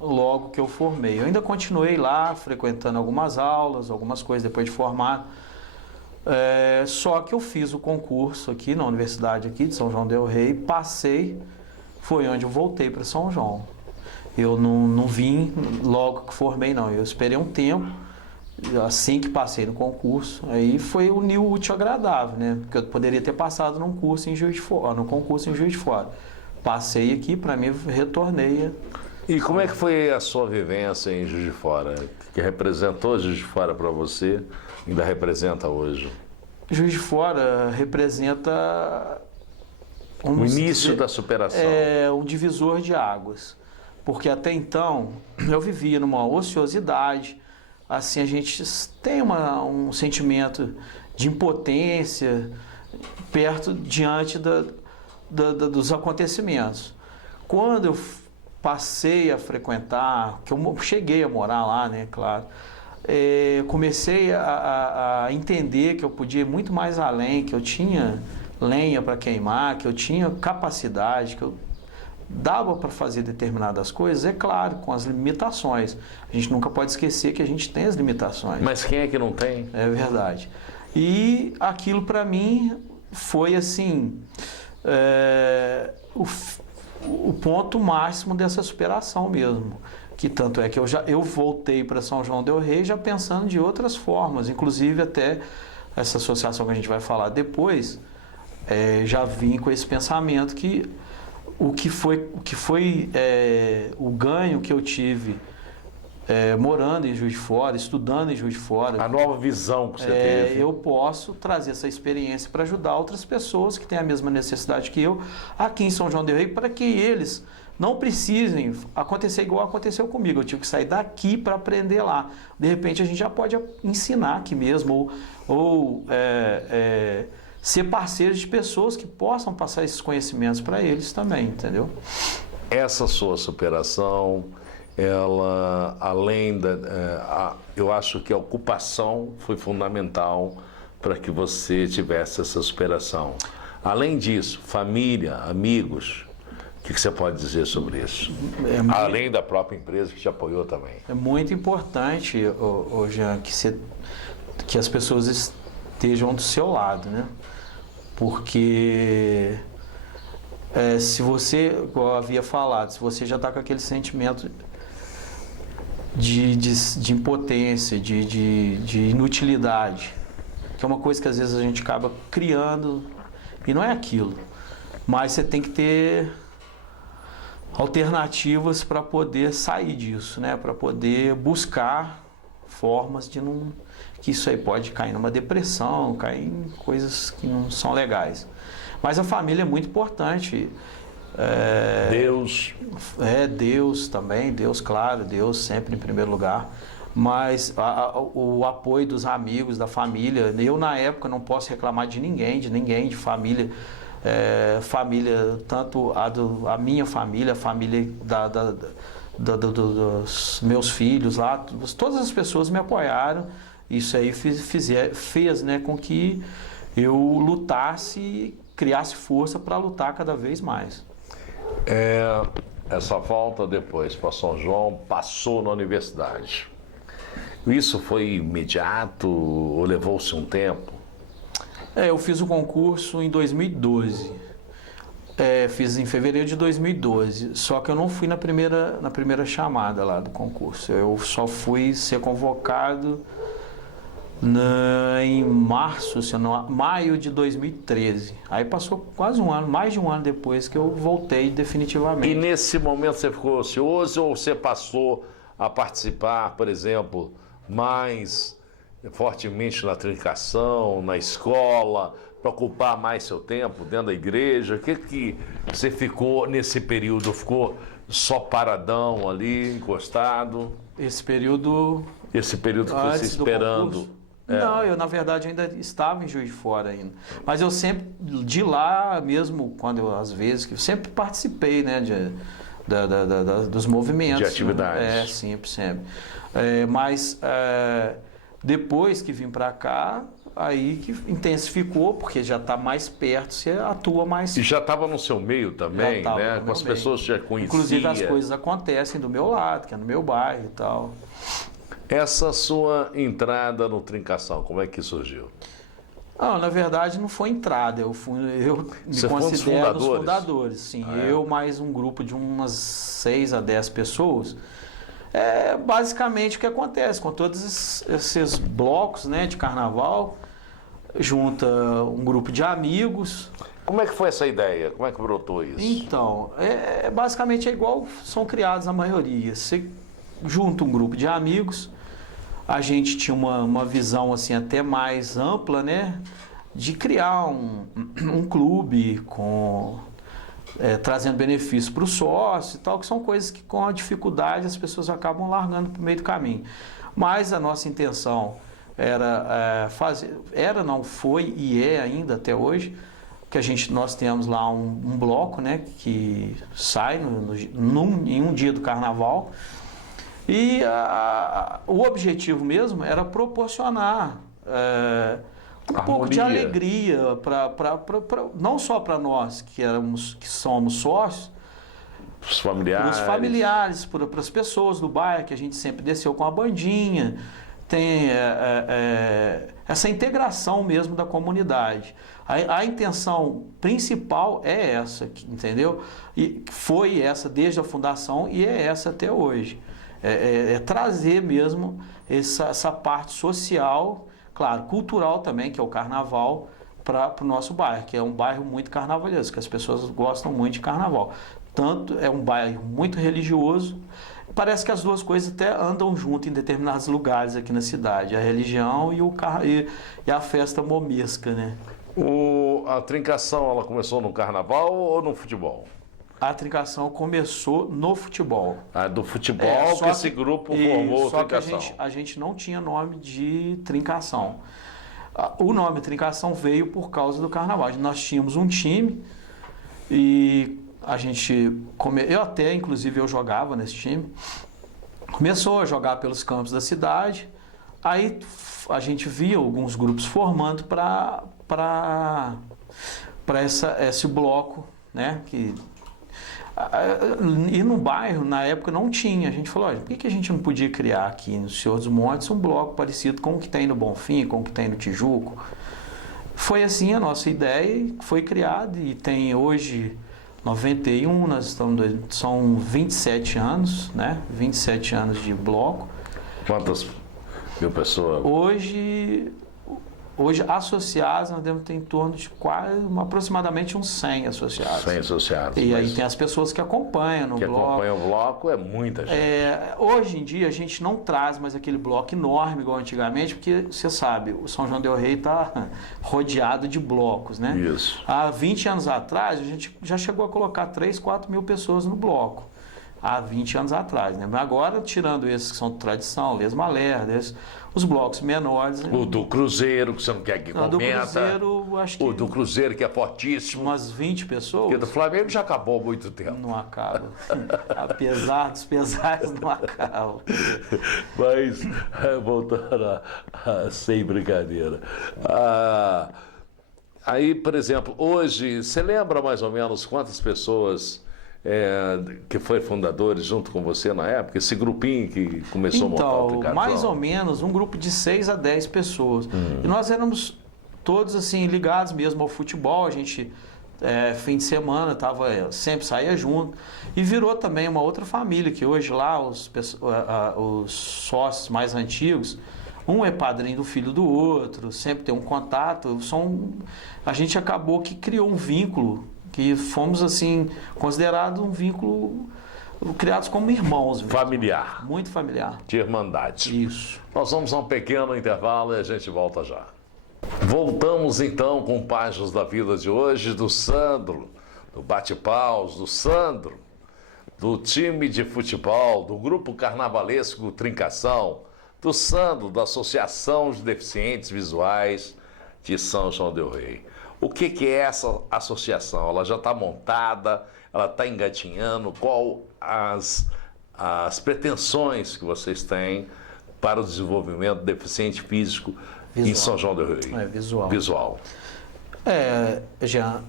logo que eu formei. Eu ainda continuei lá, frequentando algumas aulas, algumas coisas depois de formar. Só que eu fiz o concurso aqui na universidade aqui de São João del Rei, passei, foi onde eu voltei para São João. Eu não vim logo que formei, não. Eu esperei um tempo, assim que passei no concurso, aí foi unir o útil ao agradável, né? Porque eu poderia ter passado no concurso em Juiz de Fora. Passei aqui, para mim, retornei. E como é que foi a sua vivência em Juiz de Fora? Que representou Juiz de Fora para você, ainda representa hoje? Juiz de Fora representa o início da superação. Um divisor de águas. Porque até então eu vivia numa ociosidade, assim, a gente tem um sentimento de impotência diante dos acontecimentos. Quando eu passei a frequentar, que eu cheguei a morar lá, né, claro, comecei a entender que eu podia ir muito mais além, que eu tinha lenha para queimar, que eu tinha capacidade, que eu dava para fazer determinadas coisas, é claro, com as limitações. A gente nunca pode esquecer que a gente tem as limitações. Mas quem é que não tem? É verdade. E aquilo para mim foi assim, o ponto máximo dessa superação mesmo. Que tanto é que eu voltei para São João del Rei já pensando de outras formas, inclusive até essa associação que a gente vai falar depois, já vim com esse pensamento que o ganho que eu tive morando em Juiz de Fora, estudando em Juiz de Fora. A nova visão que você teve. Eu posso trazer essa experiência para ajudar outras pessoas que têm a mesma necessidade que eu aqui em São João del Rei, para que eles não precisem acontecer igual aconteceu comigo. Eu tive que sair daqui para aprender lá. De repente a gente já pode ensinar aqui mesmo, ou ser parceiros de pessoas que possam passar esses conhecimentos para eles também, entendeu? Essa sua superação, ela, além eu acho que a ocupação foi fundamental para que você tivesse essa superação. Além disso, família, amigos, o que você pode dizer sobre isso? Além da própria empresa que te apoiou também. É muito importante, Jean, que as pessoas estejam do seu lado, né? Porque se você, igual eu havia falado, se você já está com aquele sentimento de impotência, de inutilidade, que é uma coisa que às vezes a gente acaba criando, e não é aquilo, mas você tem que ter alternativas para poder sair disso, né? Para poder buscar formas de não... que isso aí pode cair numa depressão, cair em coisas que não são legais. Mas a família é muito importante. Deus. Deus também, Deus, claro, Deus sempre em primeiro lugar. Mas o apoio dos amigos, da família. Eu, na época, não posso reclamar de ninguém, de família. Família, tanto a minha família, a família dos meus filhos lá, todas as pessoas me apoiaram. Isso aí fez, né, com que eu lutasse e criasse força para lutar cada vez mais. Essa volta depois para São João passou na universidade. Isso foi imediato ou levou-se um tempo? Eu fiz o concurso em 2012. Fiz em fevereiro de 2012. Só que eu não fui na primeira chamada lá do concurso. Eu só fui ser convocado em março, maio de 2013. Aí passou quase um ano, mais de um ano depois que eu voltei definitivamente. E nesse momento você ficou ocioso ou você passou a participar, por exemplo, mais fortemente na trincação, na escola, para ocupar mais seu tempo dentro da igreja? O que você ficou nesse período? Ficou só paradão ali, encostado? Esse período que você esperando? Não, eu na verdade ainda estava em Juiz de Fora ainda. Mas eu sempre, de lá mesmo, às vezes, que eu sempre participei, né, dos movimentos. De atividades. Né? Sempre. Mas depois que vim para cá, aí que intensificou, porque já está mais perto, você atua mais. E já estava no seu meio também, né? Com as pessoas que já conheciam. Inclusive as coisas acontecem do meu lado, que é no meu bairro e tal. Essa sua entrada no Trincação, como é que surgiu? Não, na verdade não foi entrada, eu me considero um dos fundadores. Sim, eu mais um grupo de umas 6 a 10 pessoas. Basicamente o que acontece com todos esses blocos, né, de carnaval, junta um grupo de amigos. Como é que foi essa ideia? Como é que brotou isso? Então, basicamente é igual são criados a maioria. Você junta um grupo de amigos, a gente tinha uma visão assim até mais ampla, né, de criar um clube trazendo benefício para o sócio e tal, que são coisas que com a dificuldade as pessoas acabam largando para o meio do caminho. Mas a nossa intenção foi e é ainda até hoje, que nós temos lá um bloco, né, que sai em um dia do carnaval. E o objetivo mesmo era proporcionar um pouco de alegria, não só para nós que somos sócios, os familiares, para os familiares, para as pessoas do bairro, que a gente sempre desceu com a bandinha. Tem essa integração mesmo da comunidade. A intenção principal é essa, entendeu? E foi essa desde a fundação e é essa até hoje. Trazer mesmo essa parte social, claro, cultural também, que é o carnaval, para o nosso bairro, que é um bairro muito carnavalesco, que as pessoas gostam muito de carnaval. Tanto é um bairro muito religioso Parece que as duas coisas até andam junto em determinados lugares aqui na cidade, a religião e a festa momesca, né? A trincação, ela começou no carnaval ou no futebol? A trincação começou no futebol. Do futebol que esse grupo formou só trincação. que a gente não tinha nome de trincação. O nome trincação veio por causa do carnaval. Nós tínhamos um time e a gente... Eu até, inclusive, eu jogava nesse time. Começou a jogar pelos campos da cidade. Aí a gente via alguns grupos formando para esse bloco, né? E no bairro, na época, não tinha. A gente falou, olha, por que a gente não podia criar aqui no Senhor dos Montes um bloco parecido com o que tem no Bonfim, com o que tem no Tijuco? Foi assim a nossa ideia, foi criado e tem hoje 91, são 27 anos, né? 27 anos de bloco. Quantas mil pessoas? Hoje, associados, nós devemos ter em torno de aproximadamente uns 100 associados. 100 associados. E aí tem as pessoas que acompanham no bloco. Que acompanham o bloco é muita gente. Hoje em dia, a gente não traz mais aquele bloco enorme igual antigamente, porque você sabe, o São João del Rei está rodeado de blocos, né? Isso. Há 20 anos atrás, a gente já chegou a colocar 3, 4 mil pessoas no bloco. Há 20 anos atrás, né? Mas agora, tirando esses que são de tradição, Lesma Lerda, os blocos menores... O do Cruzeiro, que você não quer que comenta. O do Cruzeiro, acho que... O do Cruzeiro, que é fortíssimo. Umas 20 pessoas. Porque do Flamengo já acabou há muito tempo. Não acaba. Apesar dos pesares, não acaba. Mas, voltando sem brincadeira. Aí, por exemplo, hoje, você lembra mais ou menos quantas pessoas... que foi fundadores junto com você na época, esse grupinho que começou a montar o Trincação? Mais ou menos um grupo de 6 a 10 pessoas. E nós éramos todos assim ligados mesmo ao futebol, a gente fim de semana sempre saía junto e virou também uma outra família, que hoje lá os sócios mais antigos, um é padrinho do filho do outro, sempre tem um contato, a gente acabou que criou um vínculo que fomos, assim, considerados um vínculo, criados como irmãos. Mesmo. Familiar. Muito familiar. De irmandade. Isso. Nós vamos a um pequeno intervalo e a gente volta já. Voltamos, então, com páginas da vida de hoje do Sandro, do Bate-Paus, do Sandro, do time de futebol, do grupo carnavalesco Trincação, do Sandro, da Associação de Deficientes Visuais de São João del Rei. O que é essa associação? Ela já está montada, ela está engatinhando, qual as pretensões que vocês têm para o desenvolvimento do deficiente físico em São João del Rei? Visual. Jean,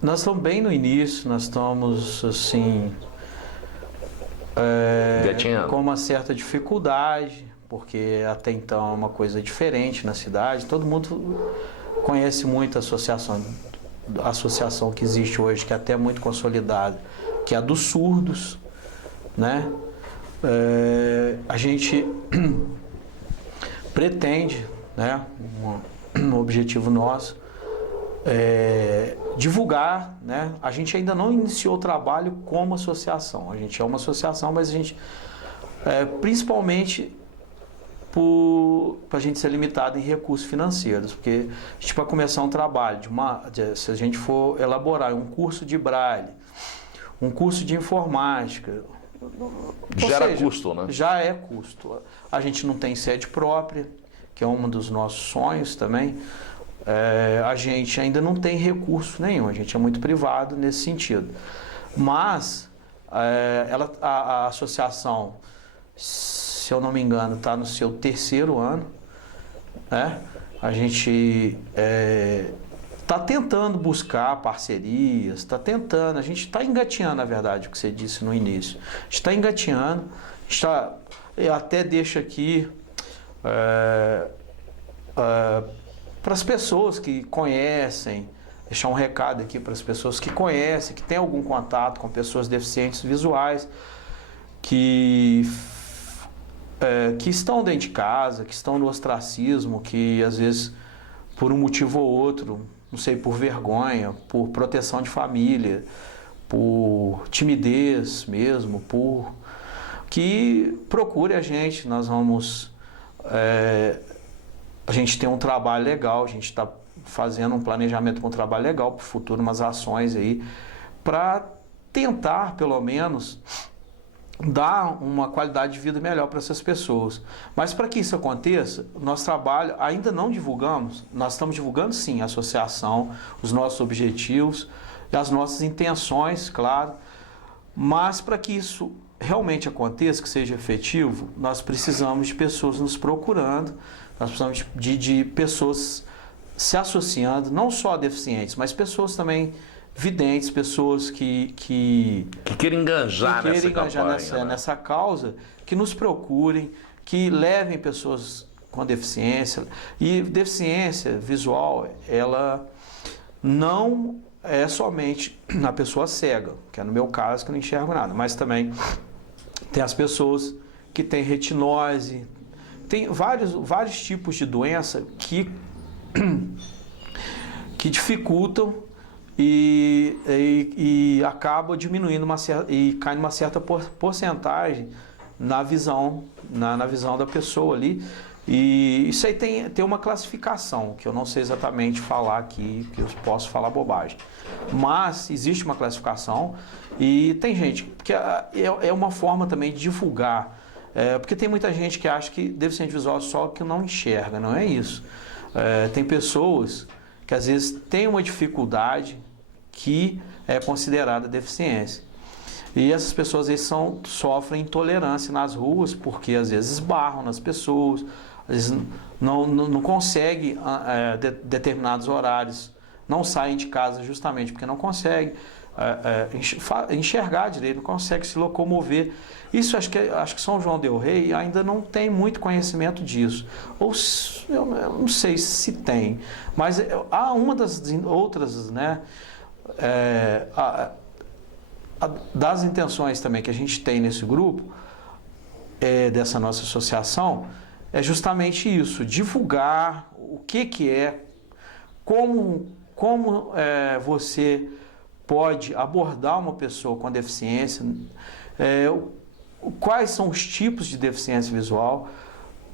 nós estamos bem no início, nós estamos assim com uma certa dificuldade, porque até então é uma coisa diferente na cidade, todo mundo conhece muito a associação que existe hoje, que é até muito consolidada, que é a dos surdos, né? A gente pretende, né, um objetivo nosso, divulgar, né? A gente ainda não iniciou o trabalho como associação, a gente é uma associação, mas a gente, principalmente para a gente ser limitado em recursos financeiros, porque a gente, para começar um trabalho, se a gente for elaborar um curso de braille, um curso de informática, gera custo, né? Já é custo. A gente não tem sede própria, que é um dos nossos sonhos também. A gente ainda não tem recurso nenhum, a gente é muito privado nesse sentido. Mas a associação, se eu não me engano, está no seu 3º ano, né? A gente está tentando buscar parcerias, a gente está engatinhando, na verdade, o que você disse no início. A gente está engatinhando, eu até deixo aqui para as pessoas que conhecem, deixar um recado aqui para as pessoas que conhecem, que têm algum contato com pessoas deficientes visuais, que estão dentro de casa, que estão no ostracismo, que às vezes, por um motivo ou outro, não sei, por vergonha, por proteção de família, por timidez mesmo, por que procure a gente. Nós vamos... a gente tem um trabalho legal, a gente está fazendo um planejamento com um trabalho legal para o futuro, umas ações aí, para tentar, pelo menos, dar uma qualidade de vida melhor para essas pessoas. Mas para que isso aconteça, nosso trabalho ainda não divulgamos, nós estamos divulgando sim a associação, os nossos objetivos, as nossas intenções, claro, mas para que isso realmente aconteça, que seja efetivo, nós precisamos de pessoas nos procurando, nós precisamos de pessoas se associando, não só deficientes, mas pessoas também videntes, pessoas que querem enganjar nessa causa, que nos procurem, que levem pessoas com deficiência. E deficiência visual, ela não é somente na pessoa cega, que é no meu caso, que eu não enxergo nada, mas também tem as pessoas que têm retinose, tem vários tipos de doença que dificultam e acaba diminuindo e cai numa certa porcentagem na visão da pessoa ali. E isso aí tem uma classificação, que eu não sei exatamente falar aqui, que eu posso falar bobagem. Mas existe uma classificação e tem gente que é uma forma também de divulgar. Porque tem muita gente que acha que deficiente visual é só que não enxerga, não é isso. Tem pessoas que às vezes têm uma dificuldade que é considerada deficiência. E essas pessoas aí sofrem intolerância nas ruas, porque às vezes esbarram nas pessoas, às vezes não conseguem determinados horários, não saem de casa justamente porque não conseguem enxergar direito, não conseguem se locomover. Isso acho que São João del Rei ainda não tem muito conhecimento disso. Ou eu não sei se tem, mas há uma das outras, né? Das intenções também que a gente tem nesse grupo, dessa nossa associação, é justamente isso, divulgar o que é, como você pode abordar uma pessoa com deficiência, quais são os tipos de deficiência visual,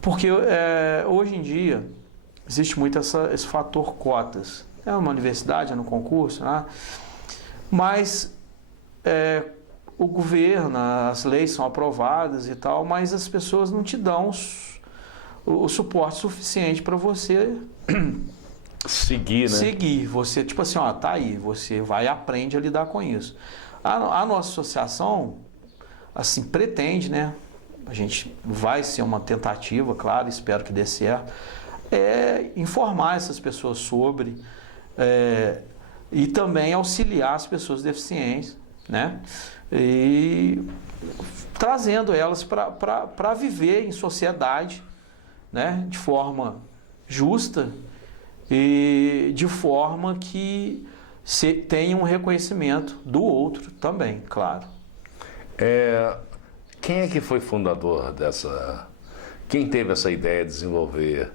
porque hoje em dia existe muito esse fator cotas. É uma universidade, é no concurso, né? Mas o governo, as leis são aprovadas e tal, mas as pessoas não te dão o suporte suficiente para você seguir, né? Seguir. Você, tipo assim, ó, tá aí, você vai e aprende a lidar com isso. A nossa associação, assim, pretende, né? A gente vai ser uma tentativa, claro, espero que dê certo, informar essas pessoas sobre e também auxiliar as pessoas deficientes, né? E trazendo elas para viver em sociedade, né? De forma justa e de forma que tenha um reconhecimento do outro também, claro. Quem é que foi fundador quem teve essa ideia de desenvolver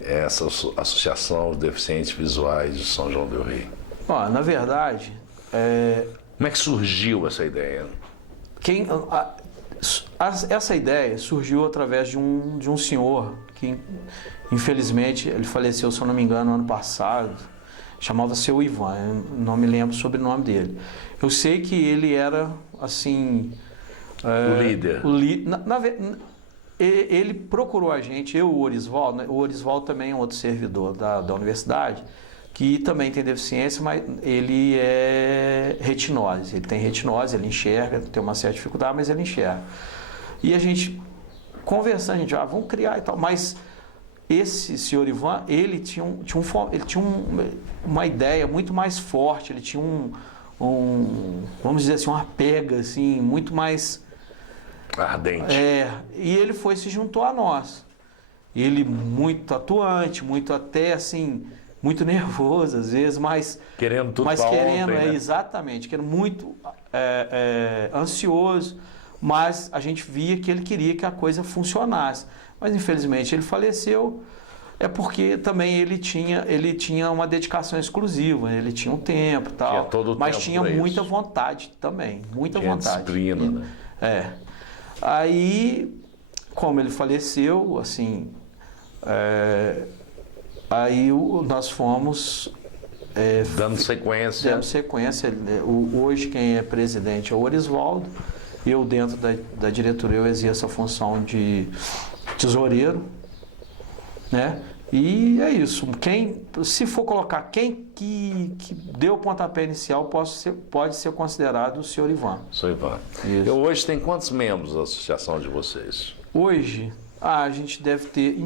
essa associação de deficientes visuais de São João del Rei? Na verdade... Como é que surgiu essa ideia? Essa ideia surgiu através de um senhor que, infelizmente, ele faleceu, se eu não me engano, no ano passado. Chamava-se o Ivan, eu não me lembro o sobrenome dele. Eu sei que ele era, assim... o líder. Ele procurou a gente, o Orisval, né? O Orisval também é um outro servidor da universidade, que também tem deficiência, mas ele é retinose. Ele tem retinose, ele enxerga, tem uma certa dificuldade, mas ele enxerga. E a gente, conversando, a gente, vamos criar e tal. Mas esse senhor Ivan, ele tinha uma ideia muito mais forte, ele tinha vamos dizer assim, uma pega, assim, muito mais... ardente. E ele se juntou a nós. Ele muito atuante, muito até assim... muito nervoso às vezes, mas querendo tudo para ontem, né? Exatamente, querendo muito ansioso, mas a gente via que ele queria que a coisa funcionasse. Mas infelizmente ele faleceu, porque também ele tinha uma dedicação exclusiva, ele tinha um tempo e tal, tinha todo o mas tempo tinha muita vontade também, muita tinha vontade. Disciplina, né? Aí, como ele faleceu, assim, aí nós fomos... dando sequência. Dando sequência. Hoje quem é presidente é o Orisvaldo. Eu, dentro da diretoria, eu exerço a função de tesoureiro, né? E é isso. Se for colocar quem que deu o pontapé inicial, pode ser considerado o senhor Ivan. Senhor Ivan. Isso. Hoje tem quantos membros a associação de vocês? Hoje, a gente deve ter,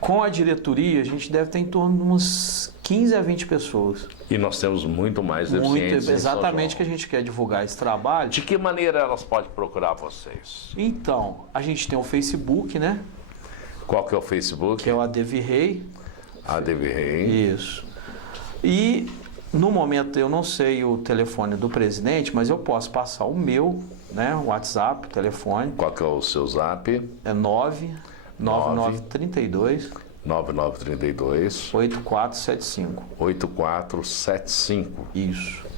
com a diretoria, a gente deve ter em torno de uns 15 a 20 pessoas. E nós temos muito mais deficientes. Exatamente, que a gente quer divulgar esse trabalho. De que maneira elas podem procurar vocês? Então, a gente tem o Facebook, né? Qual que é o Facebook? Que é o ADV Rei. ADV Rei. Isso. E, no momento, eu não sei o telefone do presidente, mas eu posso passar o meu, né? O WhatsApp, o telefone. Qual que é o seu zap? É 99932 9932 8475. 8475. Isso.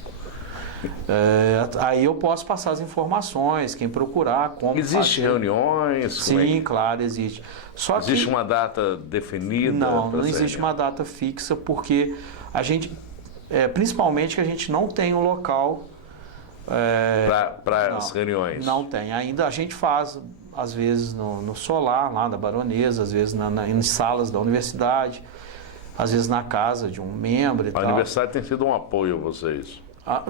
Aí eu posso passar as informações, quem procurar, como Existe fazer. Reuniões? Sim, claro, existe. Só existe que uma data definida? não existe uma data fixa, porque a gente, principalmente que a gente não tem um local para as reuniões. Não tem. Ainda a gente faz, às vezes, no solar, lá da Baronesa, às vezes em salas da universidade, às vezes na casa de um membro e tal. A universidade tem sido um apoio a vocês?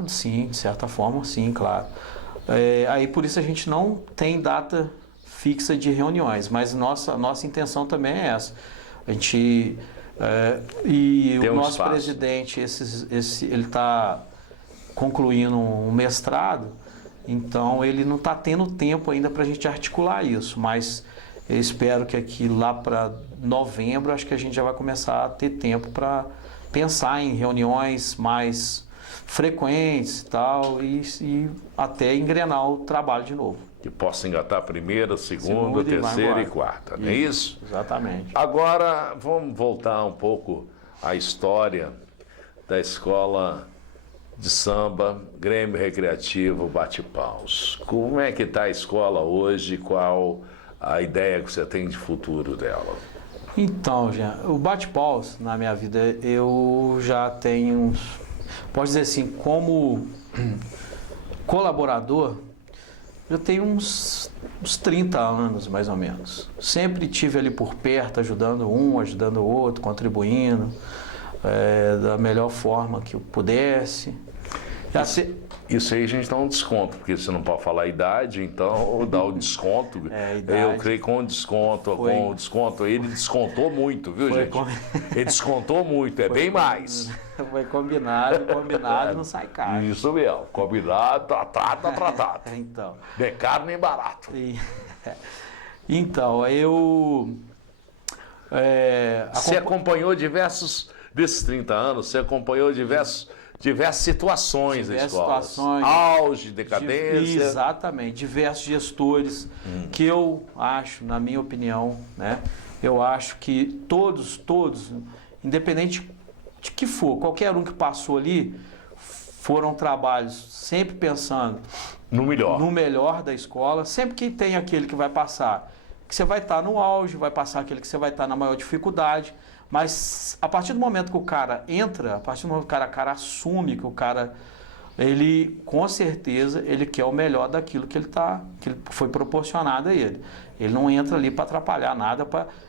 Sim, de certa forma, sim, claro. Aí por isso a gente não tem data fixa de reuniões, mas nossa intenção também é essa. A gente e tem o nosso espaço. presidente, ele está concluindo um mestrado, então ele não está tendo tempo ainda para a gente articular isso, mas eu espero que aqui lá para novembro, acho que a gente já vai começar a ter tempo para pensar em reuniões mais frequentes e tal, e até engrenar o trabalho de novo. Que possa engatar a primeira, segunda, terceira e quarta, não é isso? Exatamente. Agora, vamos voltar um pouco à história da escola de samba, Grêmio Recreativo Bate-Paus. Como é que está a escola hoje? Qual a ideia que você tem de futuro dela? Então, Jean, o Bate-Paus, na minha vida, eu já tenho pode dizer assim, como colaborador, eu tenho uns 30 anos, mais ou menos. Sempre tive ali por perto, ajudando um, ajudando o outro, contribuindo da melhor forma que eu pudesse. Isso aí a gente dá um desconto, porque você não pode falar a idade, então dá o desconto. Eu creio com o desconto, ele descontou muito, viu, gente? Ele descontou muito, bem mais. Foi combinado não sai caro. Isso mesmo, combinado, tratado. Então. Nem caro nem barato. Então, eu... Você acompanhou desses 30 anos, você acompanhou diversas situações da escola. Auge, decadência. Exatamente, diversos gestores que eu acho, na minha opinião, né? Eu acho que todos, independente de que for, qualquer um que passou ali, foram trabalhos sempre pensando no melhor da escola. Sempre que tem aquele que vai passar, que você vai estar no auge, vai passar aquele que você vai estar na maior dificuldade. Mas a partir do momento que o cara entra, a partir do momento que o cara assume que o cara, ele com certeza ele quer o melhor daquilo que ele foi proporcionado a ele. Ele não entra ali para atrapalhar nada,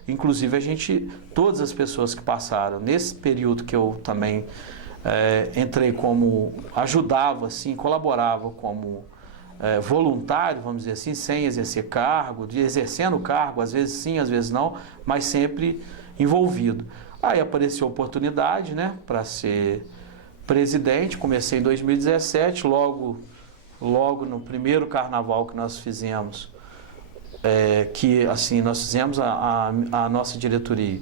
inclusive todas as pessoas que passaram nesse período que eu também entrei como ajudava, assim, colaborava como voluntário, vamos dizer assim, sem exercer cargo, exercendo cargo, às vezes sim, às vezes não, mas sempre envolvido. Aí apareceu a oportunidade, né, para ser presidente. Comecei em 2017, logo no primeiro carnaval que nós fizemos, que assim nós fizemos a nossa diretoria.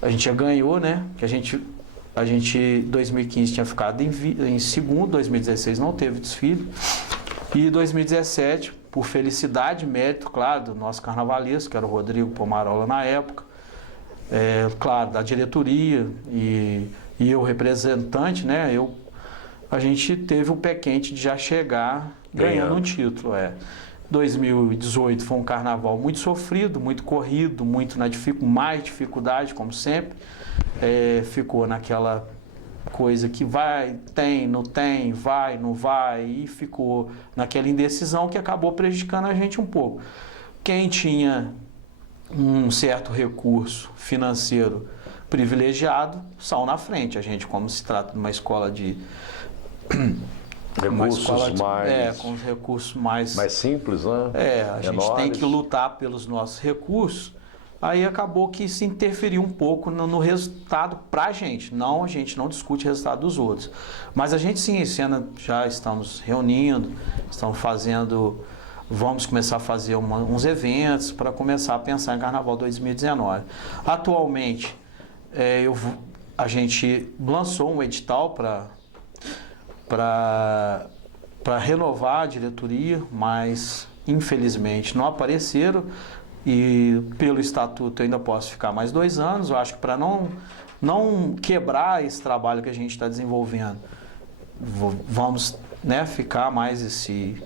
A gente já ganhou, né? Que a gente em 2015 tinha ficado em segundo, 2016 não teve desfile. E 2017, por felicidade, mérito, claro, do nosso carnavalesco, que era o Rodrigo Pomarola na época, claro, da diretoria e eu representante, né? A gente teve o pé quente de já chegar ganhando um título. 2018 foi um carnaval muito sofrido, muito corrido, muito mais dificuldade, como sempre. Ficou naquela coisa que não tem, vai, não vai, e ficou naquela indecisão que acabou prejudicando a gente um pouco. Quem tinha um certo recurso financeiro privilegiado saiu na frente. A gente, como se trata de uma escola de... com os recursos mais simples, né? A gente tem que lutar pelos nossos recursos. Aí acabou que se interferiu um pouco no resultado para a gente não discute o resultado dos outros. Mas a gente sim, esse ano já estamos reunindo, vamos começar a fazer uns eventos para começar a pensar em Carnaval 2019. Atualmente, a gente lançou um edital para renovar a diretoria, mas infelizmente não apareceram. E pelo estatuto eu ainda posso ficar mais 2 anos. Eu acho que para não quebrar esse trabalho que a gente está desenvolvendo, vamos ficar mais esse...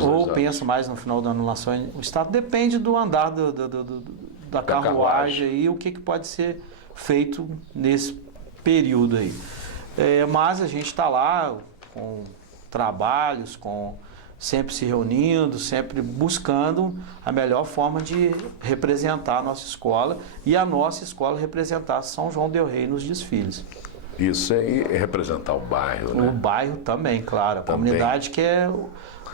ou penso mais no final da anulação. O estatuto depende do andar da carruagem e o que pode ser feito nesse período aí. Mas a gente está lá com trabalhos, sempre se reunindo, sempre buscando a melhor forma de representar a nossa escola e a nossa escola representar São João del Rei nos desfiles. Isso é representar o bairro, né? O bairro também, claro. A comunidade que é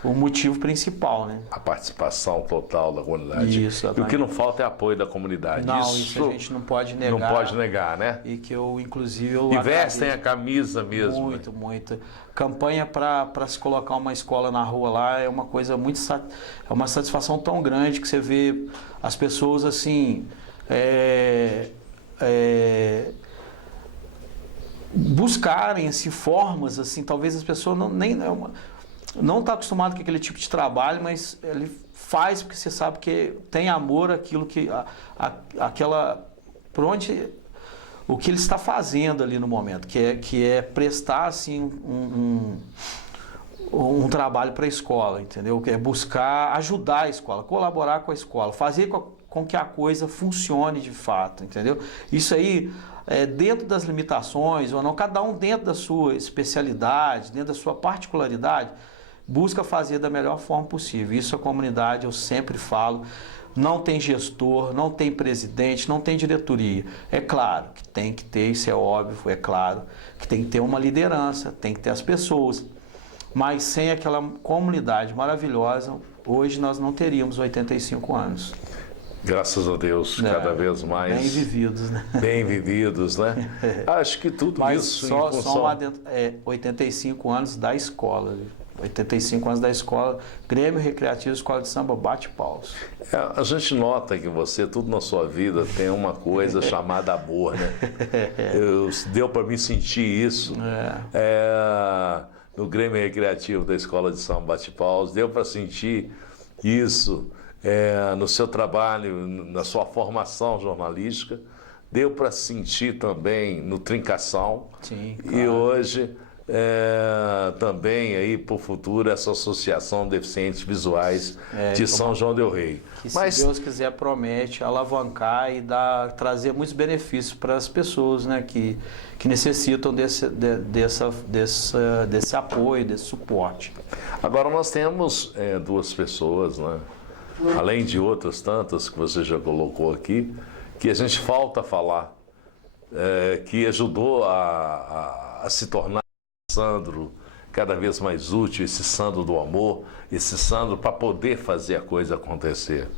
o motivo principal, né? A participação total da comunidade. Isso, e o que não falta é apoio da comunidade. Não, isso a gente não pode negar. Não pode negar, né? E que inclusive... E vestem a camisa mesmo. Muito, muito. Campanha para se colocar uma escola na rua lá é uma coisa muito... É uma satisfação tão grande que você vê as pessoas assim... buscarem assim, formas, assim, talvez as pessoas não está acostumado com aquele tipo de trabalho, mas ele faz porque você sabe que tem amor àquilo que o que ele está fazendo ali no momento, que é prestar assim um trabalho para a escola, entendeu? Que é buscar ajudar a escola, colaborar com a escola, fazer com que a coisa funcione de fato, entendeu? Isso aí dentro das limitações ou não, cada um dentro da sua especialidade, dentro da sua particularidade, busca fazer da melhor forma possível. Isso a comunidade, eu sempre falo, não tem gestor, não tem presidente, não tem diretoria. É claro que tem que ter, isso é óbvio, é claro, que tem que ter uma liderança, tem que ter as pessoas. Mas sem aquela comunidade maravilhosa, hoje nós não teríamos 85 anos. Graças a Deus, cada vez mais... Bem vividos, né? Bem vividos, né? Acho que tudo isso... Mas só 85 anos da escola, 85 anos da escola, Grêmio Recreativo Escola de Samba Bate-Paus. A gente nota que você, tudo na sua vida, tem uma coisa chamada amor, né? Deu para me sentir isso. No Grêmio Recreativo da Escola de Samba Bate-Paus, deu para sentir isso no seu trabalho, na sua formação jornalística, deu para sentir também no Trincação. Sim, claro. E hoje... também aí para o futuro essa Associação de Deficientes Visuais de São João del Rei. Que se Deus quiser promete alavancar e trazer muitos benefícios para as pessoas, né, que necessitam desse apoio, desse suporte. Agora nós temos 2 pessoas, né, além de outras tantas que você já colocou aqui, que a gente falta falar, que ajudou a se tornar Sandro cada vez mais útil, esse Sandro do amor, esse Sandro para poder fazer a coisa acontecer,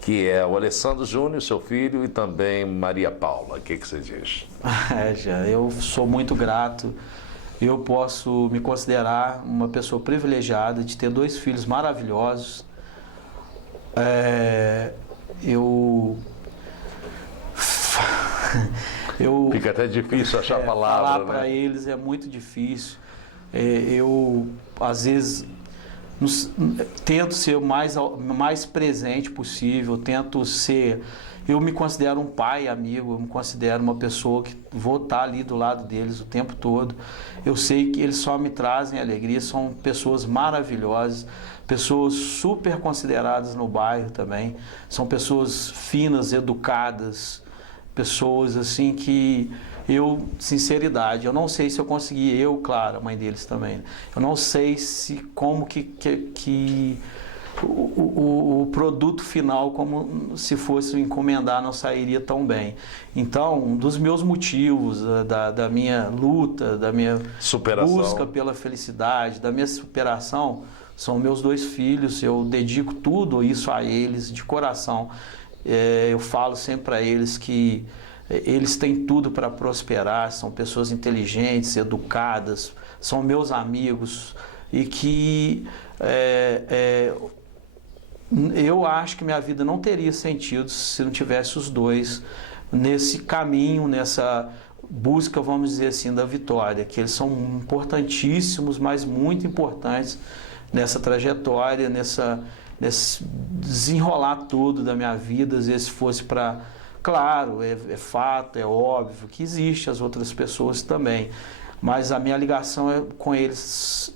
que é o Alessandro Júnior, seu filho, e também Maria Paula. O que você diz? Eu sou muito grato. Eu posso me considerar uma pessoa privilegiada de ter 2 filhos maravilhosos. Fica até difícil achar a palavra, falar para eles é muito difícil. Eu, às vezes, tento ser o mais presente possível, eu me considero um pai amigo, eu me considero uma pessoa que vou estar ali do lado deles o tempo todo. Eu sei que eles só me trazem alegria, são pessoas maravilhosas, pessoas super consideradas no bairro também, são pessoas finas, educadas, pessoas assim que sinceridade, eu não sei se eu consegui, claro, a mãe deles também, eu não sei como que o produto final, como se fosse encomendar, não sairia tão bem. Então, um dos meus motivos da minha luta, da minha busca pela felicidade, da minha superação, são meus 2 filhos. Eu dedico tudo isso a eles de coração. Eu falo sempre para eles que eles têm tudo para prosperar, são pessoas inteligentes, educadas, são meus amigos e que eu acho que minha vida não teria sentido se não tivesse os 2 nesse caminho, nessa busca, vamos dizer assim, da vitória, que eles são importantíssimos, mas muito importantes nessa trajetória, nesse desenrolar tudo da minha vida. Às vezes fosse para... Claro, é fato, é óbvio que existem as outras pessoas também, mas a minha ligação com eles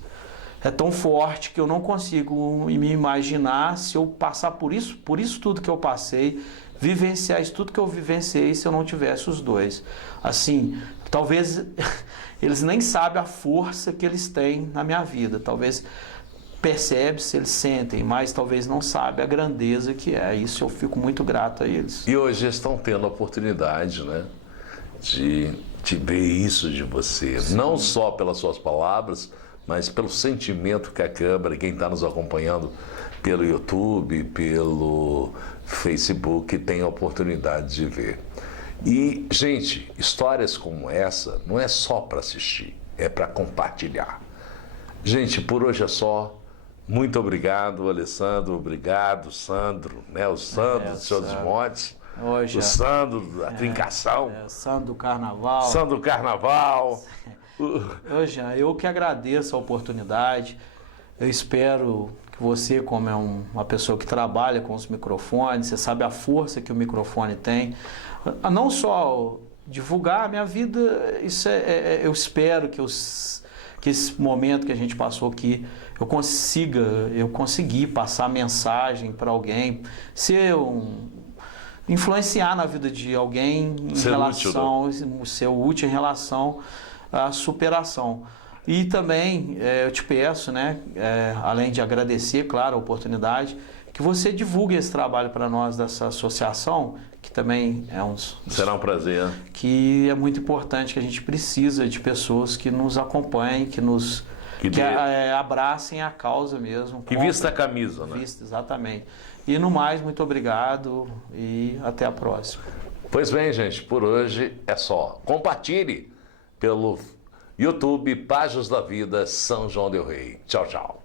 é tão forte que eu não consigo me imaginar se eu passar por isso tudo que eu passei, vivenciar isso tudo que eu vivenciei se eu não tivesse os 2. Assim, talvez eles nem sabem a força que eles têm na minha vida, talvez percebe-se, eles sentem, mas talvez não sabem a grandeza que é. Isso eu fico muito grato a eles. E hoje estão tendo a oportunidade, né, de ver isso de você, Sim. Não só pelas suas palavras, mas pelo sentimento que a câmera, quem está nos acompanhando pelo YouTube, pelo Facebook, tem a oportunidade de ver. E, gente, histórias como essa não é só para assistir, é para compartilhar. Gente, por hoje é só. Muito obrigado, Alessandro. Obrigado, Sandro, né? O Sandro do Senhor dos Montes. O Sandro da Trincação. O Sandro do Carnaval. Sandro do Carnaval. Jean, eu que agradeço a oportunidade. Eu espero que você, como é uma pessoa que trabalha com os microfones, você sabe a força que o microfone tem. Não só divulgar a minha vida, eu espero que esse momento que a gente passou aqui, eu consegui passar mensagem para alguém, influenciar na vida de alguém ser útil em relação à superação. E também eu te peço, né, além de agradecer, claro, a oportunidade, que você divulgue esse trabalho para nós dessa associação, que também é será um prazer. Que é muito importante, que a gente precisa de pessoas que nos acompanhem, que abracem a causa mesmo. Que vista a camisa, né? Exatamente. E no mais, muito obrigado e até a próxima. Pois bem, gente, por hoje é só. Compartilhe pelo YouTube Páginas da Vida São João del Rei. Tchau, tchau.